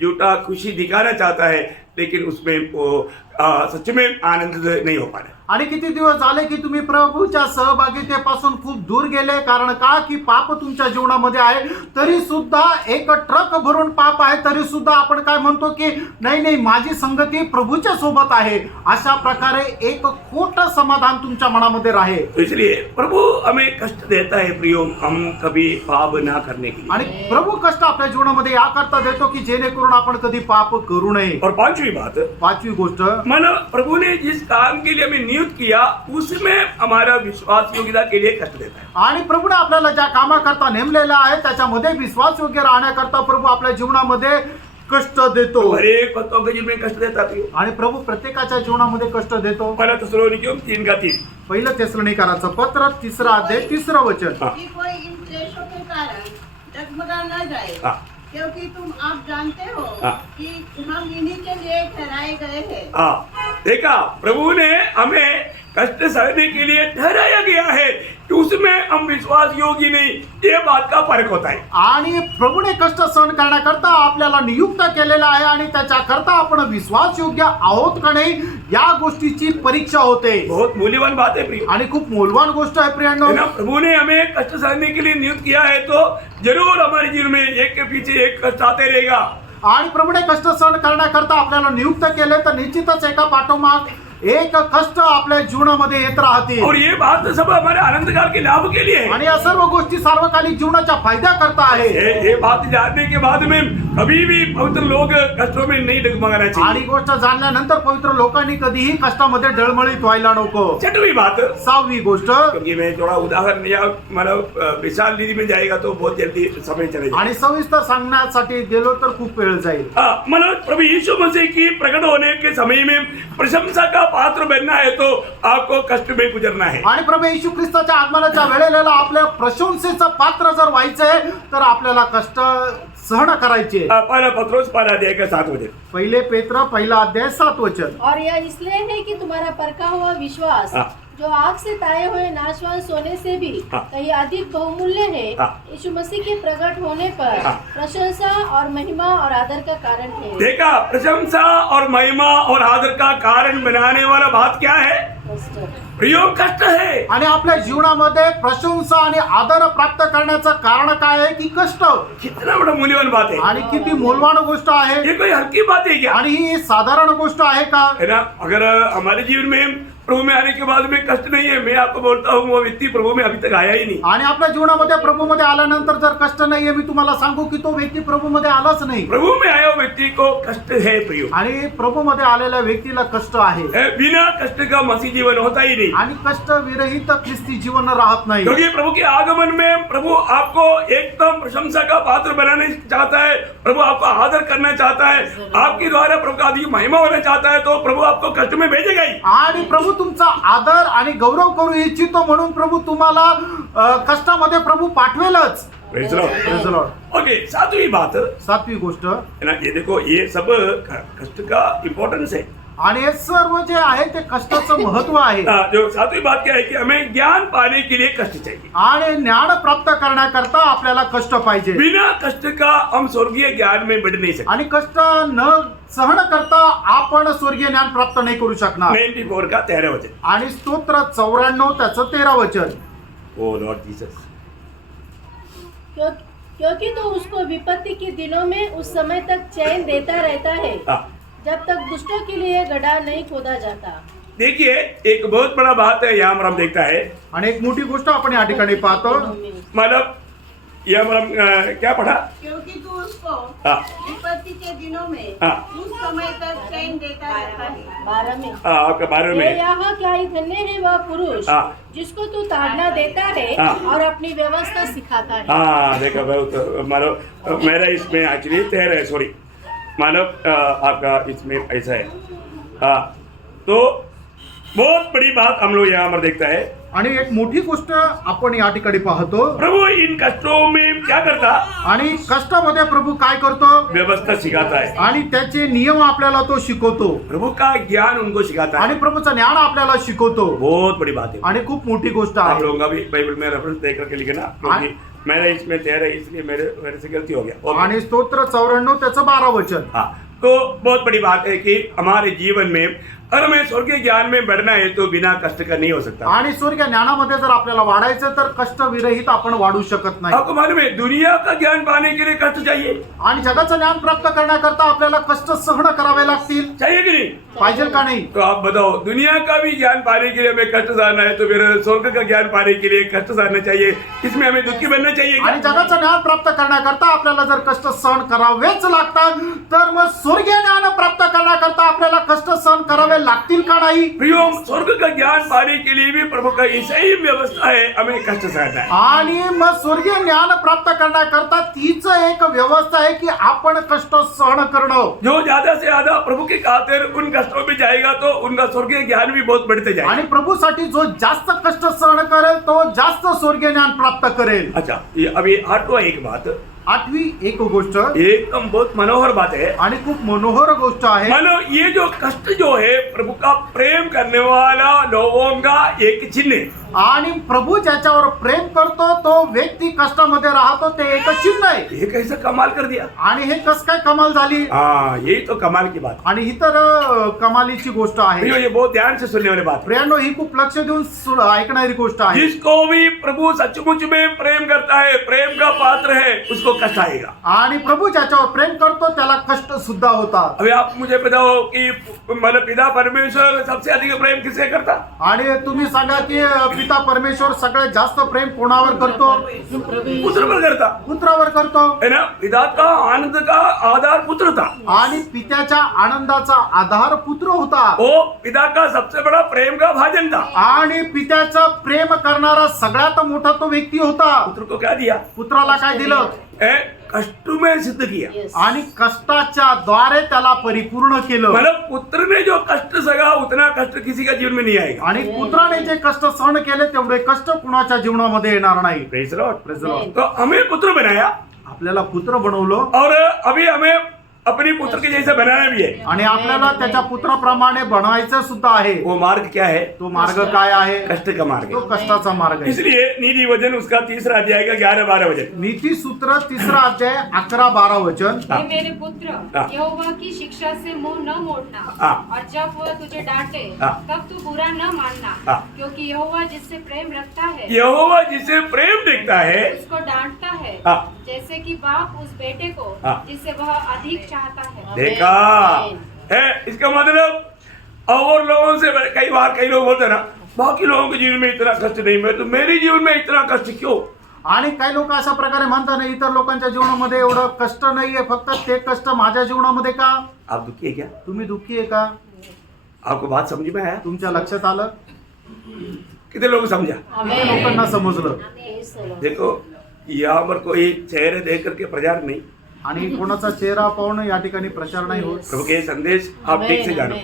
झूठा खुशी दिखाना चाहता है, लेकिन उसमें वो सच में आनंद नहीं हो पा रहा. आणि किती दिवस झाले की तुम्ही प्रभूच्या सहभागितेपासून खूप दूर गेले. कारण का की पाप तुमच्या जीवनामध्ये आहे, तरी सुद्धा एक ट्रक भरून पाप आहे, तरी सुद्धा आपण काय म्हणतो की नाही नाही माझी संगती प्रभूच्या सोबत आहे. अशा प्रकारे एक खोटं समाधान तुमच्या मनामध्ये राहे. तो इसलिए प्रभु हमें कष्ट देता है प्रियो, हम कभी पाप ना करने के लिए. आणि प्रभू कष्ट आपल्या जीवनामध्ये याकरता देतो की जेणेकरून आपण कधी पाप करू नये. और पांचवी बात, पाचवी गोष्ट, मतलब प्रभु ने जिस काम के लिए हमें नियुक्त किया उसमें हमारा विश्वास योग्यता के लिए कष्ट देता है. आणि प्रभूने आपल्याला ज्या कामाकरता नेमलेला आहे त्याच्यामध्ये विश्वास योग्य राहण्याकरता प्रभू आपल्या जीवनामध्ये कष्ट देतो. हर एक भक्तों के जीवन में कष्ट देता है. आणि प्रभू प्रत्येकाच्या जीवनामध्ये कष्ट देतो. पहला थिस्सलुनीकियों 3:3. पहिलं तेसलोनिकराचं पत्र 3 अध्याय 3 वचन. कि कोई इन क्लेशों के कारण डगमगा न जाए, हाँ. क्योंकि तुम आप जानते हो हाँ. कि हम इन्हीं के लिए ठहराए गए हैं. हाँ, देखा प्रभु ने हमें कष्ट सहने के लिए ठहराया गया है कि उसमें हम विश्वास योग्य नहीं, ये बात का फर्क होता है. आणि प्रभूने कष्ट सहन करण्याकरता आपल्याला नियुक्त केलेला आहे आणि त्याच्याकरता आपण विश्वास योग्य आहोत का नाही या गोष्टीची परीक्षा होते. बहुत मूल्यवान बात है प्रिय. आणि खूप मूल्यवान गोष्ट आहे प्रियांनो. है ना, प्रभु ने हमें कष्ट सहने के लिए नियुक्त किया है तो जरूर हमारे जीवन में एक के पीछे एक कष्ट आते रहेगा. आणि प्रभूने कष्ट सहन करण्याकरता आपल्याला नियुक्त केले तर निश्चितच एका पाठोमाग एक कष्ट आपल्या जीवनामध्ये येत राहतील. और ये बात सब हमारे आनंद काल के लाभ के लिए है. आणि या सर्व गोष्टी सार्वकालिक जीवनाच्या फायद्या करता आहे. ये बात जानने के बाद में कभी भी पवित्र लोग कष्टों में नहीं डगमगाना आणि चाहिए. गोष्ट जाणल्यानंतर पवित्र लोकांनी कधीही कष्टामध्ये डळमळीत व्हायला नको. छठवीं बात, 6वी गोष्ट, क्योंकि मैं थोड़ा उदाहरण या मतलब विशाल रीति में जाएगा तो बहुत जल्दी समय चले जाएगा. आणि सविस्तर सांगण्यासाठी गेलो तर खूप वेळ जाईल. मतलब प्रभु यीशु मसीह की प्रकट होने के समय में प्रशंसा का पात्र बनना है तो आपको कष्ट में गुजरना है. आणि प्रभू येशू ख्रिस्ताच्या आगमनाच्या वेळेला आपल्या प्रशंसेचं पात्र जर व्हायचंय तर आपल्याला कष्ट सहन करायचे. पहला पत्रोस 1:7. पहिले पेत्र 1:7. और यह इसलिए है कि तुम्हारा परखा हुआ विश्वास हाँ. जो आग से ताए हुए नाशवान सोने से भी हाँ. कहीं अधिक बहुमूल्य है, हाँ. यीशु मसीह के प्रकट होने पर हाँ. प्रशंसा और महिमा और आदर का कारण है. देखा, प्रशंसा और महिमा और आदर का कारण बनाने वाला बात क्या है? कष्ट. प्रियो, कष्ट है. आणि आपल्या जीवनामध्ये प्रशंसा आणि आदर प्राप्त करण्याचं कारण काय आहे की कष्ट. कितना बड़ा मूल्यवान बात है. आणि किती मूल्यवान गोष्ट आहे. ये कोई हल्की बात है क्या? आणि ही साधारण गोष्ट आहे का. है ना, अगर हमारे जीवन में प्रभु में आने के बाद में कष्ट नहीं है, मैं आपको बोलता हूँ वो व्यक्ति प्रभु में अभी तक आया ही नहीं. आणि आपल्या जीवनामध्ये प्रभूमध्ये आल्यानंतर जर कष्ट नाहीये, मी तुम्हाला सांगू की तो व्यक्ती प्रभूमध्ये आलाच नाही. प्रभु में आया हुआ व्यक्ति को कष्ट है प्रियो. आणि प्रभूमध्ये आलेल्या व्यक्तीला कष्ट आहे. बिना कष्ट का मसीह जीवन होता ही नहीं. आणि कष्ट विरहित ख्रिस्ती जीवन राहत नाही. क्योंकि प्रभु के आगमन में प्रभु आपको एकदम प्रशंसा का पात्र बनाने चाहता है, प्रभु आपको आदर करना चाहता है, आपके द्वारा प्रभु का अधिक महिमा होना चाहता है, तो प्रभु आपको कष्ट में भेजेगा ही. आणि प्रभू तुमचा आदर आणि गौरव करू इच्छितो म्हणून प्रभू तुम्हाला कष्टामध्ये प्रभू पाठवेलच. Praise the Lord. Praise the Lord. Okay, 7वीं बात है 7वी गोष्ट, ना, ये देखो, ये सब कष्ट का इम्पोर्टेंस है. आणि हे सर्व जे आहे ते कष्टाचं महत्व आहे. जो 7वीं बात क्या है कि हमें ज्ञान पाने के लिए कष्ट चाहिए. आणि ज्ञान प्राप्त करण्याकरता आपल्याला कष्ट पाहिजे. बिना कष्ट का हम स्वर्गीय ज्ञान में बढ़ नहीं सकते. आणि कष्ट न सहन करता आपण स्वर्गीय ज्ञान प्राप्त नाही करू शकणार. 94 का 13 वचन. आणि स्तोत्र 94 त्याचं 13 वचन. ओ लॉर्ड जीसस. क्योंकि तो उसको विपत्ति के दिनों में उस समय तक चैन देता रहता है, जब तक दुष्टों के लिए गड्ढा नहीं खोदा जाता. देखिए, एक बहुत बड़ा बात है यहाँ पर हम देखता है, आणि एक मोठी गोष्ट आपण या ठिकाणी पाहतो. मतलब ये हमारा क्या पढ़ा? क्योंकि तू उसको हाँ विपत्ति के दिनों में हाँ उस समय तक चैन देता रहता है। 12 में आपका 12 ये में यहाँ क्या ही धन्य है वह पुरुष हाँ जिसको तू ताड़ना देता है हाँ। और अपनी व्यवस्था सिखाता है। हाँ देखा बहुत मानो मेरा इसमें एक्चुअली 13 है, सॉरी मानो आपका इसमें ऐसा है। हाँ तो बहुत बड़ी बात हम लोग यहाँ पर देखता है। आणि एक मोठी गोष्ट आपण या ठिकाणी पाहतो प्रभु इन कष्टों में क्या करता? आणि कष्टामध्ये प्रभू काय करतो व्यवस्था सिखाता है। आणि त्याचे नियम आपल्याला तो शिकवतो प्रभु का ज्ञान उनको सिखाता आणि है। प्रभूचं ज्ञान आपल्याला शिकवतो बहुत बड़ी बात है। आणि खूप मोठी गोष्ट आप आहे लोगों का भी बाइबल में रेफरेंस देख करके लिखना, क्योंकि मेरा इसमें 13 है इसलिए मेरे से गलती हो गया। ओके। आणि स्तोत्र 94 त्याचं 12 वचन। हाँ तो बहुत बड़ी बात है कि हमारे जीवन में अगर हमें स्वर्गीय ज्ञान में बढ़ना है तो बिना कष्ट का नहीं हो सकता। आणि स्वर्गीय ज्ञानामध्ये जर आपल्याला वाढायचं तर कष्ट विरहित आपण वाढू शकत नाही। आपको मालूम है दुनिया का ज्ञान पाने के लिए कष्ट चाहिए, आणि जगाचं ज्ञान प्राप्त करण्याकरता आपल्याला कष्ट सहन करावे लागतील, चाहिए कि नहीं? पाहिजे का नाही? तो आप बताओ दुनिया का भी ज्ञान पाने के लिए हमें कष्ट सहना है तो फिर स्वर्ग का ज्ञान पाने के लिए कष्ट सहना चाहिए, इसमें हमें दुखी बनना चाहिए क्या? आणि जगाचं ज्ञान प्राप्त करण्याकरता आपल्याला जर कष्ट सहन करावेच लागतात तर मग स्वर्गीय ज्ञान प्राप्त करण्याकरता आपल्याला कष्ट सहन करावे लागतील का नाही? प्रियो स्वर्ग का ज्ञान पाने के लिए भी प्रभु का ऐसा ही व्यवस्था है, हमें कष्ट सहना है। आणि मग स्वर्गीय ज्ञान प्राप्त करण्याकरता तीच एक व्यवस्था आहे की आपण कष्ट सहन करणं। जो ज्यादा से ज्यादा प्रभु की खातिर उन कष्टों में जाएगा तो उनका स्वर्गीय ज्ञान भी बहुत बढ़ते जाएगा। आणि प्रभूसाठी जो जास्त कष्ट सहन करेल तो जास्त स्वर्गीय ज्ञान प्राप्त करेल। अच्छा ये अभी आठवां एक बात, 8वी एक गोष्ट एकदम बहुत मनोहर बात है। आणि खूप मनोहर गोष्ट आहे। मानो ये जो कष्ट जो है प्रभु का प्रेम करने वाला लोगों का एक चिन्ह है। आणि प्रभू ज्याच्यावर प्रेम करतो तो व्यक्ती कष्टामध्ये राहतो ते एक चिन्ह आहे। ये कैसा कमाल कर दिया। आणि हे कस काय कमाल झाली? हाँ यही तो कमाल की बात। आणि ही तर कमालीची गोष्ट आहे। प्रियो ये बहुत ध्यान से सुनने वाली बात है। प्रियानो ही खूप लक्ष देऊन ऐकणारी गोष्ट आहे। जिसको भी प्रभु सचमुच में प्रेम करता है, प्रेम का पात्र है, उसको कष्ट आएगा। आणि प्रभू ज्याच्यावर प्रेम करतो त्याला कष्ट सुद्धा होतात। अभी आप मुझे बताओ कि मतलब पिता परमेश्वर सबसे अधिक प्रेम किससे करता? आणि तुम्ही सांगा की पिता परमेश्वर सगळ्यात जास्त प्रेम कोणावर करतो? पुत्र पर करता पुत्रावर करतो। है ना। पिता का आनंद का आधार पुत्र था। आणि पित्याच्या आनंदाचा आधार पुत्र होता। वो पिता का सबसे बड़ा प्रेम का भाजन था। आणि पित्याचं प्रेम करणारा सगळ्यात मोठा तो व्यक्ती होता। पुत्र को क्या दिया? पुत्राला काय दिलं? कष्ट में सिद्ध किया। Yes. आणि कष्टाच्या द्वारे त्याला परिपूर्ण केलं। मतलब पुत्र ने जो कष्ट सगा उतना कष्ट किसी का जीवन में नहीं आएगा। आणि पुत्राने जे कष्ट सहन केले तेवढे कष्ट कुणाच्या जीवनामध्ये येणार नाही। Praise the Lord. Praise the Lord. तो हमें पुत्र बनाया आपल्याला पुत्र बनवलं और अभी हमें अपनी पुत्र के जैसे बनाना भी है। आणि आपल्याला त्याच्या पुत्राप्रमाणे बनवायचं सुद्धा आहे। वो मार्ग क्या है? तो मार्ग काय आहे? कष्ट का मार्ग तो है। कष्टाचा मार्ग आहे। इसलिए नीति वचन उसका 3 अध्याय का 11-12 वचन। नीती सूत्र 3 अध्याय 11-12 वचन। हाँ। हे मेरे पुत्र हाँ। यहोवा की शिक्षा से मुंह न मोड़ना हाँ। और जब वह तुझे डांटे हाँ। तब तू बुरा न मानना हाँ। क्योंकि यहोवा जिससे प्रेम रखता है यहोवा जिसे प्रेम देखता है। उसको डांटता है हाँ। जैसे कि बाप उस बेटे को हाँ। जिससे वह अधिक चाहता है। देखा है इसका मतलब। और लोगों से कई बार कई लोग बोलते हैं ना बाकी लोगों के जीवन में इतना कष्ट नहीं, मैं तो मेरे जीवन में इतना कष्ट क्यों? आणि काही लोक अशा प्रकारे म्हणतात ना इतर लोकांच्या जीवनामध्ये एवढं कष्ट नाहीये, फक्त ते कष्ट माझ्या जीवनामध्ये का? आप दुखी है क्या? तुम्ही दुःखी आहे का? आपको बात समझ में आया? तुमच्या लक्षात आलं? कितने लोग समझा? किती लोकांना समजलं? Praise the Lord. देखो यहाँ पर कोई चेहरे देख करके प्रचार नहीं, आणि कोणाचा चेहरा पाहून या ठिकाणी प्रचार नाही होत। प्रभु के संदेश आप ठीक से जानो।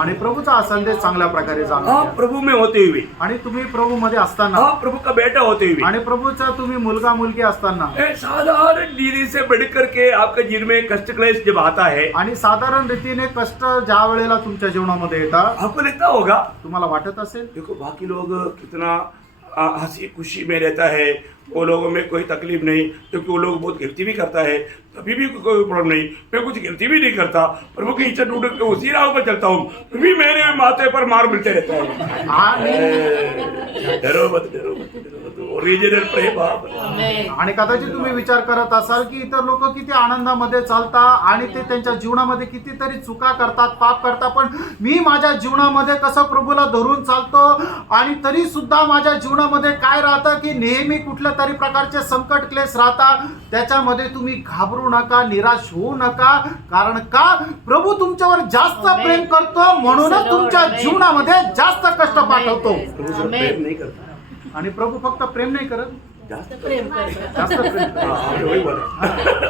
आणि प्रभूचा हा संदेश चांगल्या प्रकारे जाणून आप घ्या। प्रभु में होते हुए, आणि तुम्ही प्रभू मध्ये असताना आप प्रभु का बेटा होते हुए, आणि प्रभूचा तुम्ही मुलगा मुलगी असताना साधारण नीति से बढ़ करके आपके जीवन में कष्ट क्लेश जब आता है, आणि साधारण रीतीने कष्ट ज्या वेळेला तुमच्या जीवनामध्ये येतात आपको लगता होगा तुम्हाला वाटत असेल देखो बाकी लोग कितना हंसी खुशी में रहता है, वो लोगों में कोई तकलीफ नहीं, क्योंकि वो लोग बहुत गिनती भी करता है तभी भी कोई प्रॉब्लम नहीं, मैं कुछ गिनती भी नहीं करता, प्रभु की इच्छा ढूंढ के उसी राह पर चलता हूँ, फिर भी मेरे माथे पर मार मिलते रहता है। आणि डरो मत, डरो मत, डरो मत। ओरिजिनल प्रेम बाप आणि कदाचित तुम्ही विचार करत असाल की इतर लोक किती आनंदामध्ये चालतात आणि ते त्यांच्या जीवनामध्ये कितीतरी चुका करतात, पाप करतात, पण मी माझ्या जीवनामध्ये कसं प्रभूला धरून चालतो आणि तरी सुद्धा माझ्या जीवनामध्ये काय राहतं की नेहमी कुठल्या तरी प्रकारचे संकट क्लेश राहतात. त्याच्यामध्ये तुम्ही घाबरू नका, निराश होऊ नका. कारण का प्रभू तुमच्यावर जास्त प्रेम करतो, म्हणूनच तुमच्या जीवनामध्ये जास्त कष्ट पाठवतो. प्रभु सिर्फ प्रेम नहीं करता, आणि प्रभू फक्त प्रेम नाही करत, जास्त प्रेम करता. जास्त प्रेम करतो. हाँ, वही बोला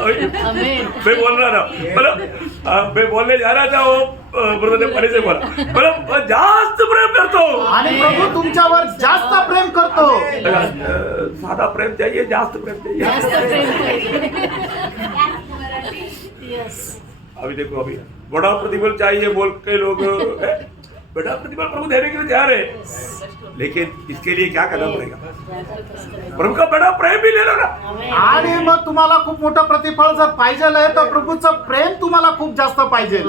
वही- आमेन. मैं बोल रहा था मतलब मैं बोलने जा रहा था वो ब्रदर ने पहले से बोला मतलब जास्त प्रेम करतो. आणि प्रभू तुमच्यावर जास्त प्रेम करतो. साधा प्रेम चाहिए, जास्त प्रेम चाहिए. जास्त प्रेम पाहिजे. Yes. अभी देखो अभी बड़ा प्रतिफल चाहिए बोल के लोग बड़ा प्रतिफल प्रभु देने के लिए तैयार है, लेकिन इसके लिए क्या करना पड़ेगा? प्रभु का बड़ा प्रेम भी ले लो ना. आणि मग तुम्हाला खूप मोठं प्रतिफळ जर पाहिजे आहे तर प्रभूचं प्रेम तुम्हाला खूप जास्त पाहिजे.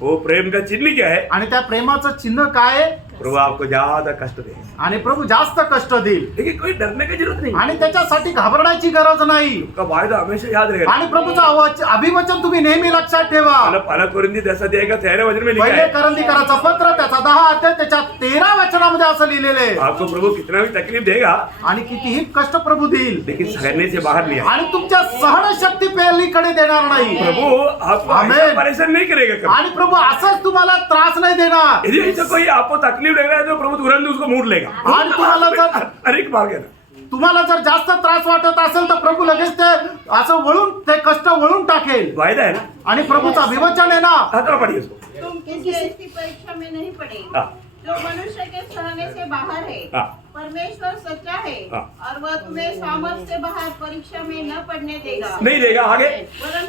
वो प्रेम का चिन्ह क्या है? आणि त्या प्रेमाचं चिन्ह काय आहे? प्रभु आपको ज्यादा कष्ट दे, आणि प्रभू जास्त कष्ट देईल लेकिन कोई डरने की जरूरत नहीं. आणि त्याच्यासाठी घाबरण्याची गरज नाही. का वायदा हमेशा याद रहेगा. आणि प्रभूचं अभिवचन तुम्ही नेहमी लक्षात ठेवा. पहला कोरिंथी 10:13 वचन में लिखा पहिले है, करंदीकराचं पत्र त्याचा 10 अध्याय त्याच्या 13 वचनामध्ये असं लिहिलेलं आहे. आपको प्रभु कितना भी तकलीफ देगा, आणि कितीही कष्ट प्रभू देईल, लेकिन सहने से बाहर नहीं है. आणि तुमच्या सहनशक्ती पलीकडे देणार नाही. प्रभु आपको आमेन. ऐसा परेशान नहीं करेगा कभी. आणि प्रभू असंच तुम्हाला त्रास नाही देणार. यदि ऐसा कोई आपको तकलीफ लग रहा है तो प्रभु तुरंत उसको मोड़ लेगा. आणि तुम्हाला जर अरे मार गया ना. तुम्हाला जर जास्त त्रास वाटत असेल तर प्रभू लगेच ते असं वळून ते कष्ट वळून टाकेल. वायदा है ना, आणि प्रभूचं अभिवचन आहे ना. हाथों पड़ी उसको. तुम किसी ऐसी परीक्षा में नहीं पड़े हाँ. जो मनुष्य के सहने से बाहर है. हाँ. परमेश्वर सच्चा है हाँ. और वह तुम्हें सामर्थ्य से बाहर परीक्षा में न पड़ने देगा, नहीं देगा. आगे वरण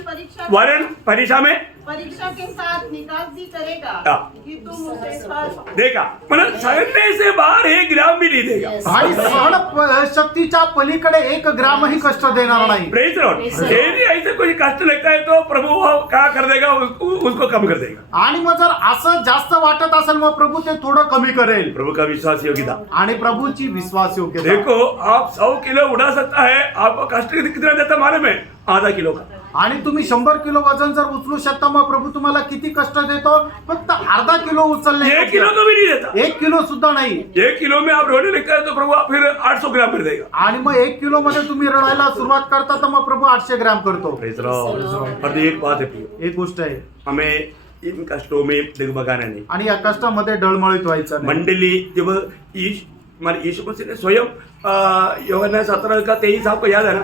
परीक्षा के साथ निकास भी करेगा हाँ. कि तुम उसे सह देगा. मतलब सहने से बाहर 1 ग्राम भी नहीं देगा. आणि सहन शक्तीच्या पलीकडे 1 ग्रामही कष्ट देणार नाही. Praise Lord. यदि ऐसे कोई कष्ट लगता है तो प्रभु वो क्या कर देगा, उसको कम कर देगा. आणि मग जर असं जास्त वाटत असेल मग प्रभू ते थोडं कमी करेल. प्रभु का विश्वास योग्यता. आणि प्रभूची विश्वास योग्यता. देखो आप 100 किलो उठा सकता है, आपको कष्ट कितना देता मालूम है? आधा किलो का. आणि तुम्ही 100 किलो वजन जर उचलू शकता मग प्रभू तुम्हाला किती कष्ट देतो? फक्त अर्धा किलो उचलले. 1 किलो का भी नहीं देता. 1 किलो सुद्धा नाही. 1 किलो में आप रोने लगता है तो प्रभु आप फिर 800 ग्राम कर देगा. आणि मग 1 किलो मध्ये तुम्ही रडायला सुरुवात करता तर मग प्रभू 800 ग्राम करतो. Praise Lord. और एक बात है प्रिय, एक गोष्ट आहे. हमें इन कष्टों में डगमगाना नहीं. आणि या कष्टामध्ये डळमळीत व्हायचं नाही. मंडली जब यीशु मसीह ने स्वयं यूहन्ना 17:23 आपको याद है ना,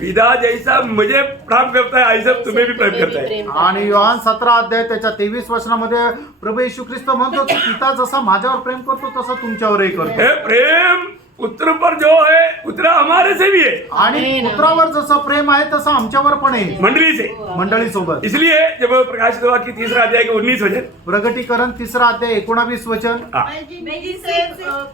पिता जैसा मुझे प्रेम करता है ऐसा तुम्हें भी प्रेम करता है. आणि योहान 17 अध्याय त्याच्या 23 वचनामध्ये प्रभू येशू ख्रिस्त म्हणतो की पिता जसा माझ्यावर प्रेम करतो तसं तुमच्यावरही करतो. हे प्रेम पुत्र पर जो है उतना हमारे से भी है. आणि पुत्रावर जसं प्रेम आहे तसं आमच्यावर पण आहे, मंडली से. मंडळी सोबत. इसलिए जब प्रकाशित हुआ कि 3 अध्याय के 19 वचन, प्रगटीकरण 3 अध्याय 19 वचन. हाँ. मैं जिनसे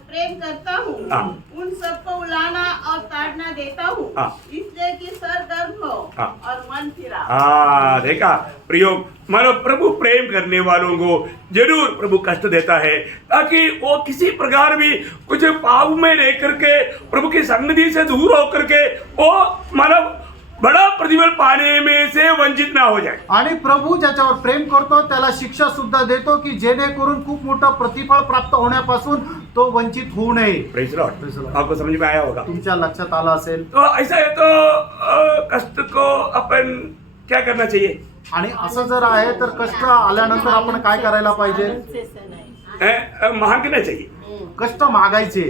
प्रेम करता हूँ हाँ. उन सबको उलाना और ताड़ना देता हूँ, हाँ. इसलिए कि सर गर्म हो हाँ. और मन फिरा. हाँ देखा प्रियो, मानो प्रभु प्रेम करने वालों को जरूर प्रभु कष्ट देता है ताकि वो किसी प्रकार भी कुछ पाप में रह करके प्रभु की सन्निधि से दूर होकर के वो मानो बड़ा प्रतिफल पाने में से वंचित ना हो जाए. आणि प्रभू ज्याच्यावर प्रेम करतो त्याला शिक्षा सुद्धा देतो की जेणेकरून खूप मोठं प्रतिफळ प्राप्त होण्यापासून तो वंचित होऊ नये. Praise Lord. Praise the Lord. आपको समझ में आया होगा. तुमच्या लक्षात आलं असेल. तो ऐसा है तो कष्ट को अपन क्या करना चाहिए? आणि असं जर आहे तर कष्ट आल्यानंतर आपण काय करायला पाहिजे? मांगना चाहिए. कष्ट मागायचे.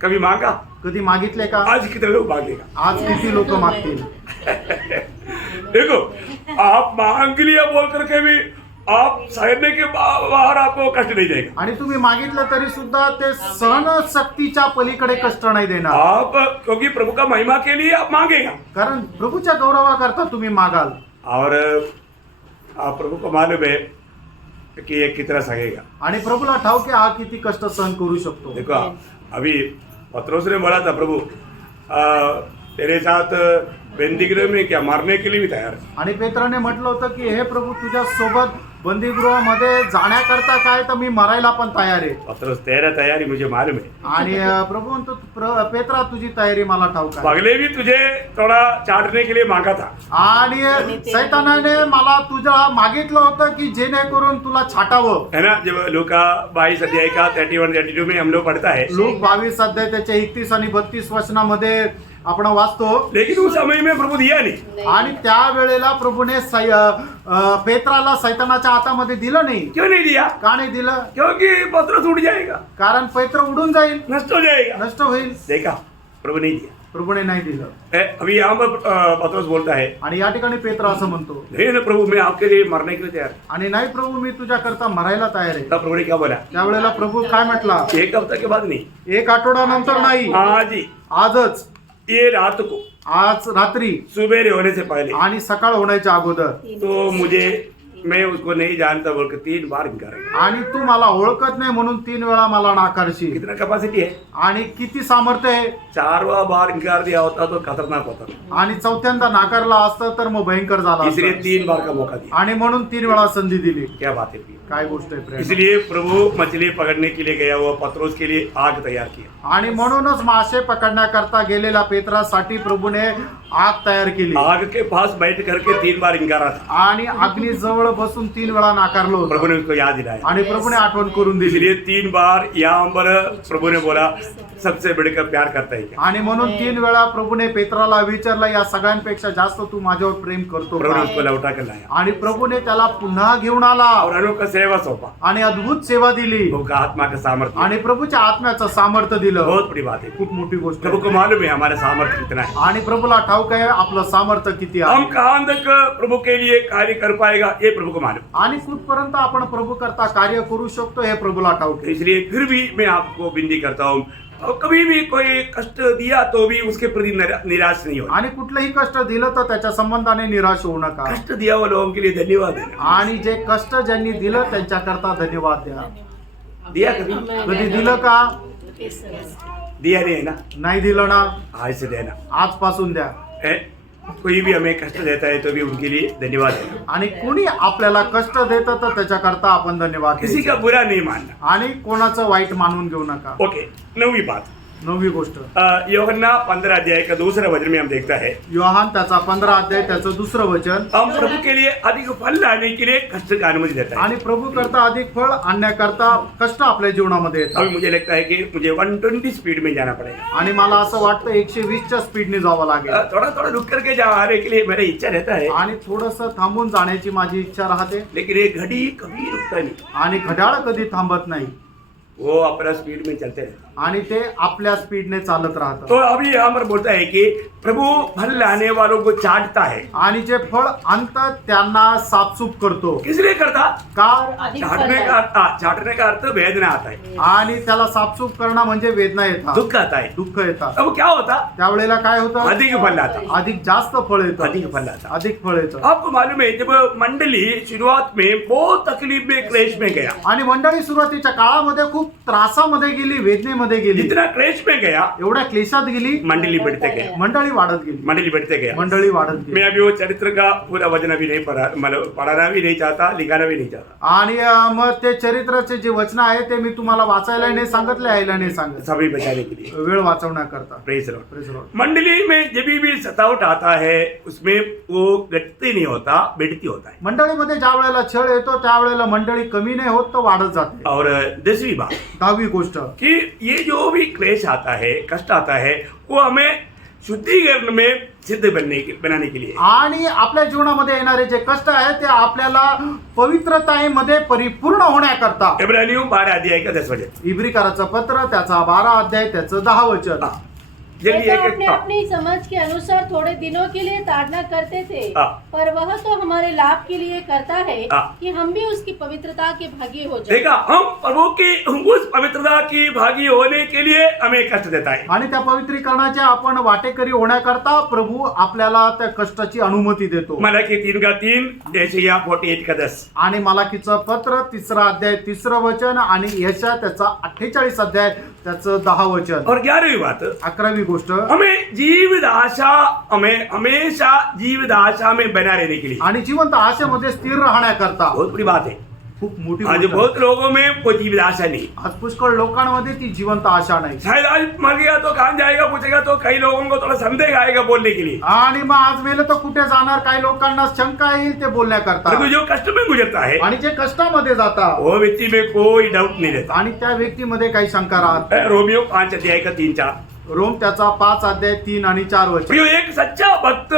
कभी मांगा? कधी मागितले का? आज कितने लोग मांगेगा? आज किती लोक मागतील? देखो आप मांग लिया बोल करके भी आप सहने के बाहर आपको कष्ट नहीं देगा. आणि तुम्ही मागितलं तरी सुद्धा ते सहन शक्तीच्या पलीकडे कष्ट नाही देणार. आप क्योंकि प्रभु का महिमा के लिए आप मांगेगा कारण प्रभूच्या गौरवाकरता तुम्ही मागाल. और आप प्रभु को मालूम है कि ये कितना सहेगा. आणि प्रभूला ठाऊक आहे हा किती कष्ट सहन करू शकतो. देखो अभी पत्रोस ने बोला था प्रभु तेरे साथ बंदीगृह में क्या मारने के लिए भी तैयार है। आणि पेत्राने म्हटलं होतं की हे प्रभु तुझ्या सोबत बंदीगृहामध्ये जाण्याकरता काय तर मी मरायला पण तयार आहे. पत्रस तेरा तैयारी मुझे मालूम है, आणि प्रभू म्हणतो पेत्रा तुझी तयारी मला ठाऊक आहे. पगले भी तुझे थोड़ा चाटने के लिए मांगा था, आणि सैतानाने मला तुझ्या मागितलं होतं की जेणेकरून तुला छाटावं. है ना. जब लूका 22 अध्याय का 31-32 में हम लोग पढ़ता है, लोक 22 अध्याय त्याच्या 31 आणि 32 वचनामध्ये आपण वाचतो. लेकिन उस समय में प्रभु दिया नहीं. आणि त्या वेळेला प्रभूने पेत्राला सैतानाच्या हातामध्ये दिलं नाही. क्यों नहीं दिया? का नाही दिलं? क्योंकि पत्रस उड़ जाएगा, कारण पेत्र उडून जाईल, नष्ट हो जाएगा. नष्ट होईल. देखा, प्रभु नहीं दिया. प्रभूने नाही दिलं. अभी यहाँ पर पत्रस बोलता है, आणि या ठिकाणी पेत्र असं म्हणतो, नहीं ना प्रभु, मैं आपके लिए मरने के लिए तैयार. आणि नाही प्रभू मी तुझ्या करता मरायला तयार आहे. तब प्रभु ने क्या बोला? त्यावेळेला प्रभू काय म्हटला? एक हफ्ता के बाद नहीं, एक आठवड्यानंतर नाही, आज ही, आजच, ये रात को, आज रात्री सुबेरे होने से पहले, आणि सकाळ होण्याच्या अगोदर. तो मुझे, मैं उसको नहीं जानता बोलकर 3 बार इनकार किया. आणि तू मला ओळखत नाही म्हणून 3 वेळा मला नाकारशील. कितना कैपेसिटी है? आणि किती सामर्थ्य आहे. 4वां बार इनकार दिया होता तो खतरनाक होता, आणि चौथ्यांदा नाकारला असतं तर मग भयंकर झाला इसलिए असता. 3 बार का मौका दिया. आणि म्हणून 3 वेळा संधी दिली. क्या बात है प्रिय. काय गोष्ट आहे प्रेम. इसलिए प्रभु मछली पकड़ने के लिए गया हुआ पत्रोस के लिए आग तैयार किया. आणि म्हणूनच मासे पकडण्याकरता गेलेल्या पेत्रासाठी प्रभूने आग तयार केली. आग के पास बैठ करके 3 बार इनकारा था. आणि अग्नी जवळ बसून 3 वेळा नाकारलो होतं. प्रभु ने उसको याद दिलाया. आणि प्रभूने आठवण करून दिली. इसलिए 3 बार यहाँ पर प्रभु ने बोला, सबसे बढ़कर प्यार करता है क्या? आणि म्हणून 3 वेळा प्रभूने पेत्राला विचारलं, या सगळ्यांपेक्षा जास्त तू माझ्यावर प्रेम करतो प्रभु ने का? उसको लौटा कर लाया आणि प्रभूने त्याला पुन्हा घेऊन आला और अनोखा सेवा सौंपा. आणि अद्भुत सेवा दिली. प्रभु का आत्मा का सामर्थ्य आणि प्रभूच्या आत्म्याचं सामर्थ्य दिलं. बहुत बड़ी बात है. खूप मोठी गोष्ट प्रभु आहे. को मालूम है हमारा सामर्थ्य कितना है. आणि प्रभूला ठाऊक आहे आपलं सामर्थ्य किती हम आहे. कहाँ तक प्रभु के लिए कार्य कर पाएगा ये प्रभु को मालूम. आणि कुठपर्यंत आपण प्रभू करता कार्य करू शकतो हे प्रभूला ठाऊक आहे. इसलिए फिर भी मैं आपको विनती करता हूँ, और कभी भी कोई कष्ट दिया तो भी उसके प्रति निराश नहीं हो. आणि कुठलंही कष्ट दिलं तर त्याच्या संबंधाने निराश होऊ नका. कष्ट दिया हुआ लोगों के लिए धन्यवाद है. आणि जे कष्ट ज्यांनी दिलं त्यांच्याकरता धन्यवाद द्या. दिया कभी? कधी दिलं का? दिया नहीं है ना, नाही दिलं ना, आज से देना. आजपासून द्या. कोई भी हमें कष्ट देता है तो भी उनके लिए धन्यवाद है. आणि कोणी आपल्याला कष्ट देतं तर त्याच्याकरता आपण धन्यवाद किसी द्यायचे. का बुरा नहीं मानना. आणि कोणाचं वाईट मानून घेऊ नका. ओके. 9वीं बात, 9वी गोष्ट, यूहन्ना 15 अध्याय का दूसरा वचन में हम देखता है, योहान त्याचा 15 अध्याय त्याचं दुसरं वचन, हम प्रभु के लिए अधिक फल लाने के लिए कष्ट का अनुमति देता है. आणि प्रभू करता अधिक फळ आणण्याकरता कष्ट आपल्या जीवनामध्ये अभी येतात. मुझे लगता है कि मुझे 120 स्पीड में जाना पड़ेगा. आणि मला असं वाटतं 120च्या स्पीडने जावं लागेल. थोड़ा थोड़ा रुक करके जाने के लिए मेरी इच्छा रहता है, आणि थोडंसं थांबून जाण्याची माझी इच्छा राहते. लेकिन ये घड़ी कभी रुकता नहीं. आणि घड्याळ कधी थांबत नाही. वो अपना स्पीड में चलते रहते. आणि ते आपल्या स्पीडने चालत राहतात. तो अभी यहाँ पर बोलता है कि प्रभु फल लाने वालों को चाटता है. आणि जे फळ आणतात त्यांना साफसूफ करतो. किस लिए करता? का? चाटने का अर्थ वेदना आता है, आणि त्याला साफसूफ करणं म्हणजे वेदना येतात, दुख आता है. दुःख येतात. अब क्या होता? त्यावेळेला काय होतं? अधिक फल लाता. अधिक जास्त फळ येतं. अधिक फल लाता. अधिक फळ येतं. आपको मालूम है जब मंडली शुरुआत में बहुत तकलीफ में क्लेश में गया, आणि मंडळी सुरुवातीच्या काळामध्ये खूप त्रासामध्ये गेली, वेदनेमध्ये गेली. जितना क्लेश में गया एवढ्या क्लेशात गेली, मंडली बढ़ते गए. मंडळी वाढत गेली. मंडली बढ़ते गया. मंडळी वाढत गेली. मैं अभी वो चरित्र का पूरा वचन अभी नहीं पढ़ाना भी नहीं चाहता, लिखाना भी नहीं चाहता. आणि मग ते चरित्राचे जे वचन आहे ते मी तुम्हाला वाचायला नाही सांगितले, यायला नाही सांगितलं, सभी बचाने के लिए. वेळ वाचवण्याकरता. Praise Lord. Praise the Lord. मंडली में जब भी सतावट आता है उसमें वो घटती नहीं होता, बढ़ती होता है. मंडळीमध्ये ज्या वेळेला छळ येतो त्यावेळेला मंडळी कमी नाही होत तर वाढत जाते. और 10वीं बात 10वी गोष्ट, कि ये जो भी क्लेश आता है, कष्ट आता है, वो हमें शुद्धिकरण में सिद्ध बनाने के लिए. आणि आपल्या जीवनामध्ये येणारे जे कष्ट आहेत ते आपल्याला पवित्रतामध्ये परिपूर्ण होण्याकरता. इब्रानियों 12 अध्याय का 10 वचन. इब्रिकाराचं पत्र त्याचा 12 अध्याय त्याचं 10 वचन. ये तो अपने अपनी समझ के अनुसार थोड़े दिनों के लिए ताड़ना करते थे, पर वह तो हमारे लाभ के लिए करता है कि हम भी उसकी पवित्रता के भागी हो जाएं। देखा, हम प्रभु की उस पवित्रता की भागी होने के लिए हमें कष्ट देता है. आणि त्या पवित्रीकरणाचे आपण वाटेकरी होण्याकरता प्रभू आपल्याला त्या कष्टाची अनुमती देतो. मलाकी 3:3, यशायाह 48:10. आणि मलाकीचं पत्र 3रा अध्याय 3रं वचन आणि यशा त्याचा 48 अध्याय त्याचं 10 वचन. और 11वीं बात, 11वी गोष्ट, हमें जीवित आशा, हमें हमेशा जीवित आशा में बना रहने के लिए, आणि जिवंत आशेमध्ये स्थिर राहण्याकरता बहुत बड़ी बात है। खूप मोठी आज गोष्ट आहे. बहुत लोगों में कोई जीवित आशा नहीं। आज पुष्कळ लोकांमध्ये ती जिवंत आशा नाही. शायद आज मर गया तो कहाँ जाएगा पूछेगा तो कई लोगों को थोड़ा संदेह आएगा बोलने के लिए, आणि मग आज मेले तर कुठे जाणार, काही लोकांना शंका येईल ते बोलण्याकरता. परंतु जो कष्ट में गुजरता है आणि जे कष्टामध्ये जातात वो व्यक्ति में कोई डाउट नहीं रहता। आणि त्या व्यक्तीमध्ये काही शंका राहत. रोमियो 5 अध्याय का 3-4। रोम त्याचा 5 अध्याय 3 आणि 4 वचन. प्रियो, एक सच्चा भक्त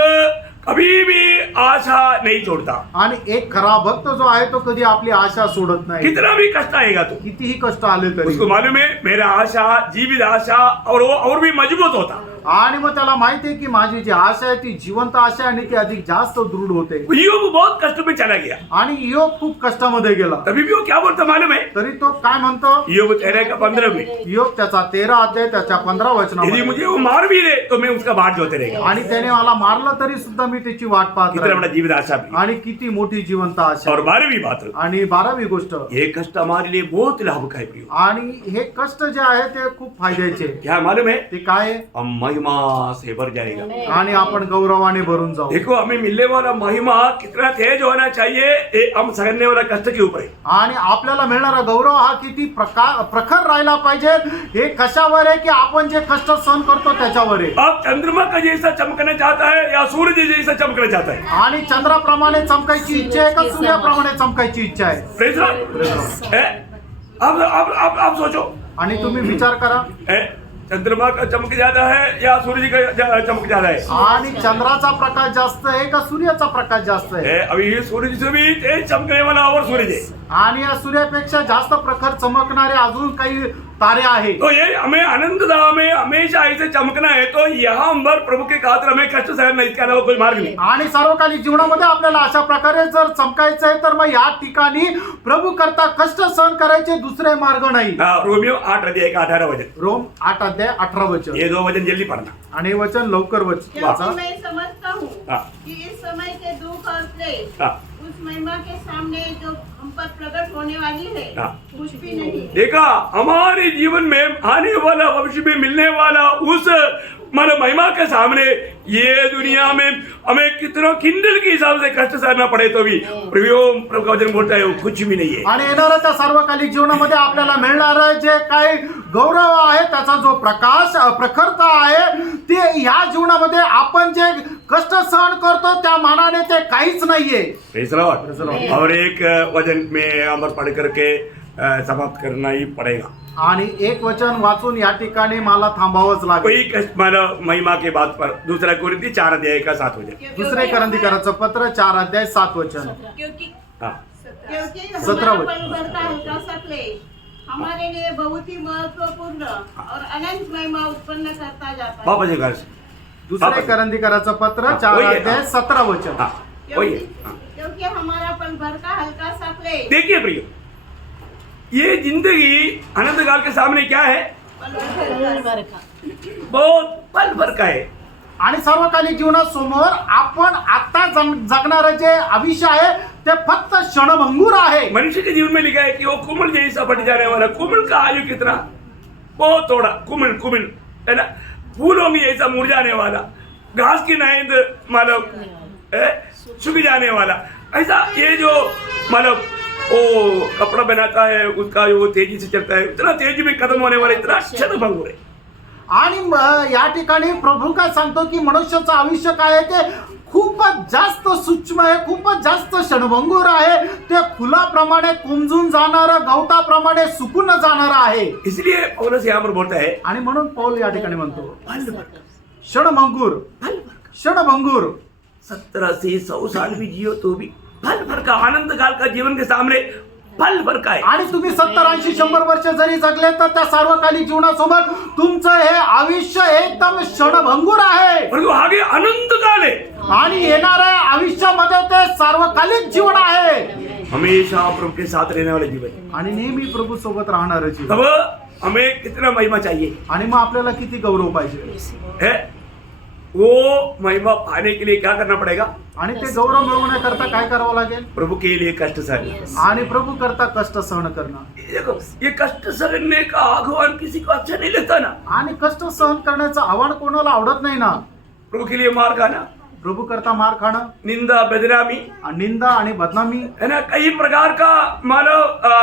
कभी भी आशा नहीं छोड़ता। आणि एक खरा भक्त जो आहे तो कधी आपली आशा सोडत नाही. कितना भी कष्ट आएगा तो कितीही कष्ट आले तरी. उसको मालूम है मेरा आशा जीवित आशा, और वो और भी मजबूत होता। आणि मग त्याला माहिती आहे की माझी जी आशा आहे ती जिवंत आशा आहे आणि ती अधिक जास्त दृढ होते. योग बहुत कष्ट में चला गया, आणि योग खूप कष्टामध्ये गेला तभी भी वो क्या बोलता मालूम है? तरी तो काय म्हणतो, योग 13 का 15 में, योग त्याचा 13 अध्याय त्याच्या 15 यदि वचनामध्ये, मुझे वो मार भी दे तो मैं उसका बाट जोते रहेगा। आणि त्याने मला मारलं तरी सुद्धा मी त्याची वाट पाहत कितना बड़ा राहील. जीवित आशा भी। आणि किती मोठी जिवंत आशा. और 12वीं बात, आणि 12वी गोष्ट, ये कष्ट हमारे लिए बहुत लाभकारी प्रियो। आणि हे कष्ट जे आहे ते खूप फायद्याचे. क्या मालूम है? ते काय आहे? हम महिमा से भर जाएगा। आणि आपण गौरवाने भरून जाऊ. देखो, हमें मिलने वाला महिमा कितना तेज होना चाहिए, ये हम सहने वाला कष्ट के ऊपर है। आणि आपल्याला मिळणारा गौरव हा किती प्रखर राहिला पाहिजे, हे कशावर आहे की आपण जे कष्ट सहन करतो त्याच्यावर आहे. आप चंद्रमा का जैसा चमकना चाहता है या सूर्य जैसा चमकना चाहता है? आणि चंद्राप्रमाणे चमकायची इच्छा आहे का सूर्याप्रमाणे चमकायची इच्छा आहे? Praise the Lord. आप सोचो, आणि तुम्ही विचार करा, चंद्रमा का चमक ज्यादा है या सूर्य का चमक ज्यादा है? आणि चंद्राचा प्रकाश जास्त आहे का सूर्याचा प्रकाश जास्त आहे? अभी ये सूर्य से भी तेज चमकने वाला और सूर्य है। आणि या सूर्यापेक्षा जास्त प्रखर चमकणारे अजून काही तारे आहेत. तो ये हमें आनंददा में हमेशा ऐसे चमकना है, तो यहाँ पर प्रभु के खातिर हमें कष्ट सहना, इसके अलावा कोई मार्ग नहीं। आणि सर्वकालिक जीवनामध्ये आपल्याला अशा प्रकारे जर चमकायचं आहे तर मग या ठिकाणी प्रभू करता कष्ट सहन करायचे दुसरे मार्ग नाही. रोमियो 8 अध्याय का 18 वचन, रोम 8 अध्याय 18 वचन. ये 2 वचन जल्दी पढ़ना। आणि हे वचन लवकर वाचा. क्योंकि मैं समझता हूँ हाँ। कि इस समय के दुख और क्लेश हाँ। उस महिमा के सामने जो हम पर प्रकट होने वाली है हाँ। कुछ भी नहीं। देखा, हमारे जीवन में आने वाला, भविष्य में मिलने वाला उस मानो महिमा के सामने ये दुनिया में हमें कितना किंडल के हिसाब से कष्ट सहना पड़े तो भी प्रभु का वचन बोलता है वो कुछ भी नहीं है। आणि येणाऱ्या त्या सर्वकालिक जीवनामध्ये आपल्याला मिळणार जे काही गौरव आहे, त्याचा जो प्रकाश प्रखरता आहे, ते ह्या जीवनामध्ये आपण जे कष्ट सहन करतो त्या मानाने ते काहीच नाहीये. Praise the Lord. और एक वचन में अमर पढ़ करके समाप्त करना ही पड़ेगा। आणि एक वचन वाचून या ठिकाणी मला थांबावंच लागेल. कोई कष्ट मानो महिमा के बात पर, 2 कोरिन्थी 4 अध्याय का 7 वचन। दुसरे करंथीकराचं पत्र 4 अध्याय 7 वचन. क्योंकि हाँ, क्योंकि 17 हमारा पल भर का हल्का सा क्लेश हमारे लिए बहुत ही महत्वपूर्ण और अनंत महिमा उत्पन्न करता जाता है। वापस एक बार से। दुसरे करंथीकराचं पत्र हाँ, 4 वही है, अध्याय हाँ। 17 वचन. हाँ, वही है। हाँ। क्योंकि हमारा पल भर का हल्का सा क्लेश देखिए प्रियो, ये जिंदगी अनंत काल के सामने क्या है? बहुत पल भर का है। आणि सर्वकालिक जीवनासमोर आपण आता जगणारं जे आयुष्य आहे ते फक्त क्षणभंगूर आहे. मनुष्य के जीवन में लिखा है कि वो कुमिल जैसा फट जाने वाला। कुमिल का आयु कितना? बहुत थोड़ा। कुमिल है ना, फूलों में ऐसा मुरझाने वाला, घास की नाइंद मतलब सूख जाने वाला। ऐसा ये जो मतलब वो कपड़ा बनाता है उसका वो तेजी से चलता है, इतना तेजी में खत्म होने वाला, इतना क्षणभंगूर है। आणि या ठिकाणी प्रभू काय सांगतो की मनुष्याचं आयुष्य काय आहे ते खूपच जास्त सूक्ष्म आहे, खूपच जास्त क्षणभंगूर आहे. ते फुलाप्रमाणे कुंजून जाणारं, गवताप्रमाणे सुकून जाणारं आहे. इसलिए पौलुस यहाँ पर बोलता है आणि म्हणून पौल या ठिकाणी म्हणतो क्षणभंगूर, क्षणभंगूर. 70 से 100 साल भी जियो तो भी पल भर का आनंद काल का जीवन के सामने पल भर का है। आणि तुम्ही 70, 80, 100 वर्ष जरी जगले तर त्या सार्वकालिक जीवनासोबत तुमचं हे आयुष्य एकदम क्षणभंगूर आहे. और वो आगे अनंत काल है, आणि येणाऱ्या आयुष्यामध्ये ते सार्वकालिक जीवन आहे. हमेशा प्रभु के साथ रहने वाले जीवन। आणि नेहमी प्रभू सोबत राहणारं जीवन. तब हमें कितना महिमा चाहिए आणि मग आपल्याला किती गौरव पाहिजे. है? वो महिमा पाने के लिए क्या करना पड़ेगा? आणि ते गौरव मिळवण्याकरता काय करावं लागेल? प्रभु के लिए कष्ट सहन। आणि प्रभू करता कष्ट सहन करणं। देखो ये कष्ट सहने का आह्वान किसी को अच्छा नहीं लगता ना। आणि कष्ट सहन करण्याचं आव्हान कोणाला आवडत नाही ना। प्रभु के लिए मार खाना, प्रभू करता मार खाणं, निंदा बदनामी, निंदा आणि बदनामी, है ना, कई प्रकार का मानो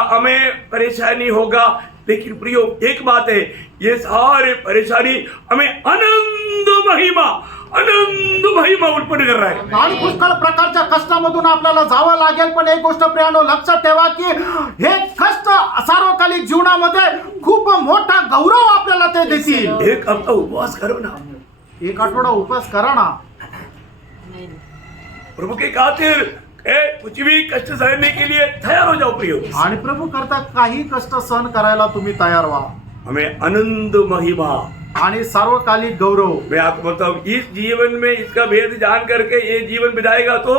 हमें परेशानी होगा। लेकिन प्रियो एक बात है, ये सारे परेशानी हमें आनंद महिमा उत्पन्न कर रहा है। आणि पुष्कळ प्रकारच्या कष्टामधून आपल्याला जावं लागेल, पण एक गोष्ट प्रियानो लक्षात ठेवा की हे कष्ट सार्वकालिक जीवनामध्ये खूप मोठा गौरव आपल्याला ते देतील। एक हफ्ता उपवास करो ना, एक आठवडा उपवास करा ना, प्रभु के खातिर कुछ भी कष्ट सहने के लिए तैयार हो जाओ प्रियो। आणि प्रभू करता काही कष्ट सहन करायला तुम्ही तयार व्हा। हमें आनंद महिमा, आणि सार्वकालिक गौरव। मैं आपको बोलता हूँ, इस जीवन में इसका भेद जान करके ये जीवन बिताएगा तो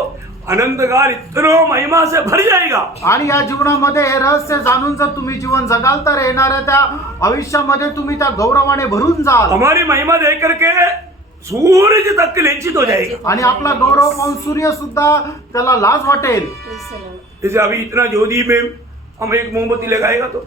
अनंत काल इतना महिमा से भर जाएगा। आणि या जीवनामध्ये हे रहस्य जाणून जर तुम्ही जीवन जगाल तर येणाऱ्या त्या आयुष्यामध्ये तुम्ही त्या गौरवाने भरून जाल। हमारी महिमा देख करके सूरज तक लज्जित हो जाएगा। आणि आपला गौरव पाहून सूर्य सुद्धा त्याला लाज वाटेल। जैसे अभी इतना ज्योति में हम एक मोमबत्ती लगाएगा तो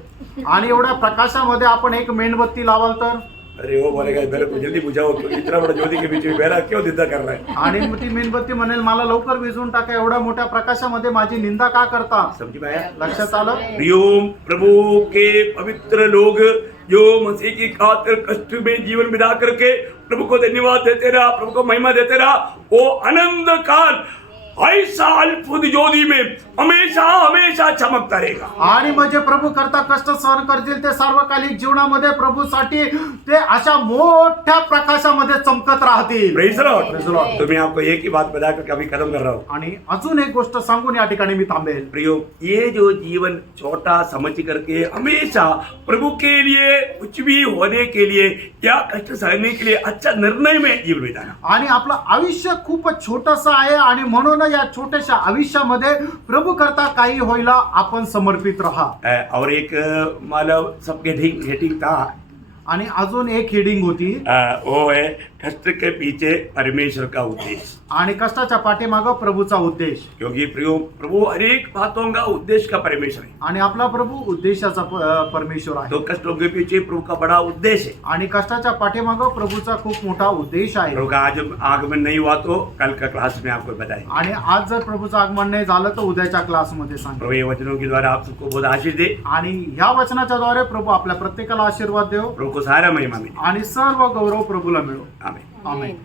आणि एवढ्या प्रकाशामध्ये आपण एक मेणबत्ती लावाल तर अरे वो बोलेगा मेरे को जल्दी बुझाओ, तो इतना बड़ा ज्योति के बीच में मेरा क्यों निंदा कर रहा है? आणि मग ती मेणबत्ती म्हणेल मला लवकर विझवून टाका, एवढ्या मोठ्या प्रकाशामध्ये माझी निंदा का करता? समझ में आया? लक्षात आलं? प्रियोम प्रभु के पवित्र लोग जो मसीह की खातिर कष्ट में जीवन बिता करके प्रभु को धन्यवाद देते रहा, प्रभु को महिमा देते रहा, वो आनंद काल ऐसा अद्भुत ज्योति में हमेशा चमकता रहेगा। आणि म्हणजे प्रभू करता कष्ट सहन करतील ते सार्वकालिक जीवनामध्ये प्रभूसाठी ते अशा मोठ्या प्रकाशामध्ये चमकत राहतील। Praise the Lord. Praise the Lord. तो मैं आपको एक ही बात बता करके अभी खत्म कर रहा हूँ। आणि अजून एक गोष्ट सांगून या ठिकाणी मी थांबेल। प्रियो, ये जो जीवन छोटा समझ करके हमेशा प्रभु के लिए कुछ भी होने के लिए या कष्ट सहने के लिए अच्छा निर्णय में जीवन बिताना। आणि आपलं आयुष्य खूपच छोटंसं आहे आणि म्हणून या छोट्याशा आयुष्यामध्ये प्रभू करता काही होईला आपण समर्पित राहा। और एक मानव सबके हेटिंग था, आणि अजून एक हेडिंग होती, वो है कष्ट के पीछे परमेश्वर का उद्देश्य। आणि कष्टाच्या पाठीमागं प्रभूचा उद्देश। क्योंकि प्रभु हर एक बातों का उद्देश्य का परमेश्वर है। आणि आपला प्रभू उद्देशाचा परमेश्वर आहे। तो कष्टों के पीछे प्रभु का बड़ा उद्देश्य है। आणि कष्टाच्या पाठीमागं प्रभूचा खूप मोठा उद्देश आहे। प्रभु का आज आगमन नहीं हुआ तो कल का क्लास में आपको बताएंगे। आणि आज जर प्रभूचं आगमन नाही झालं तर उद्याच्या क्लासमध्ये सांग। प्रभु ये वचनों के द्वारा आप सबको बहुत आशीष दे। आणि ह्या वचनाच्या द्वारे प्रभू आपल्या प्रत्येकाला आशीर्वाद देव प्रभु को सारा महिमा मिले। आणि सर्व गौरव प्रभूला मिळो। आमीन। आमेन।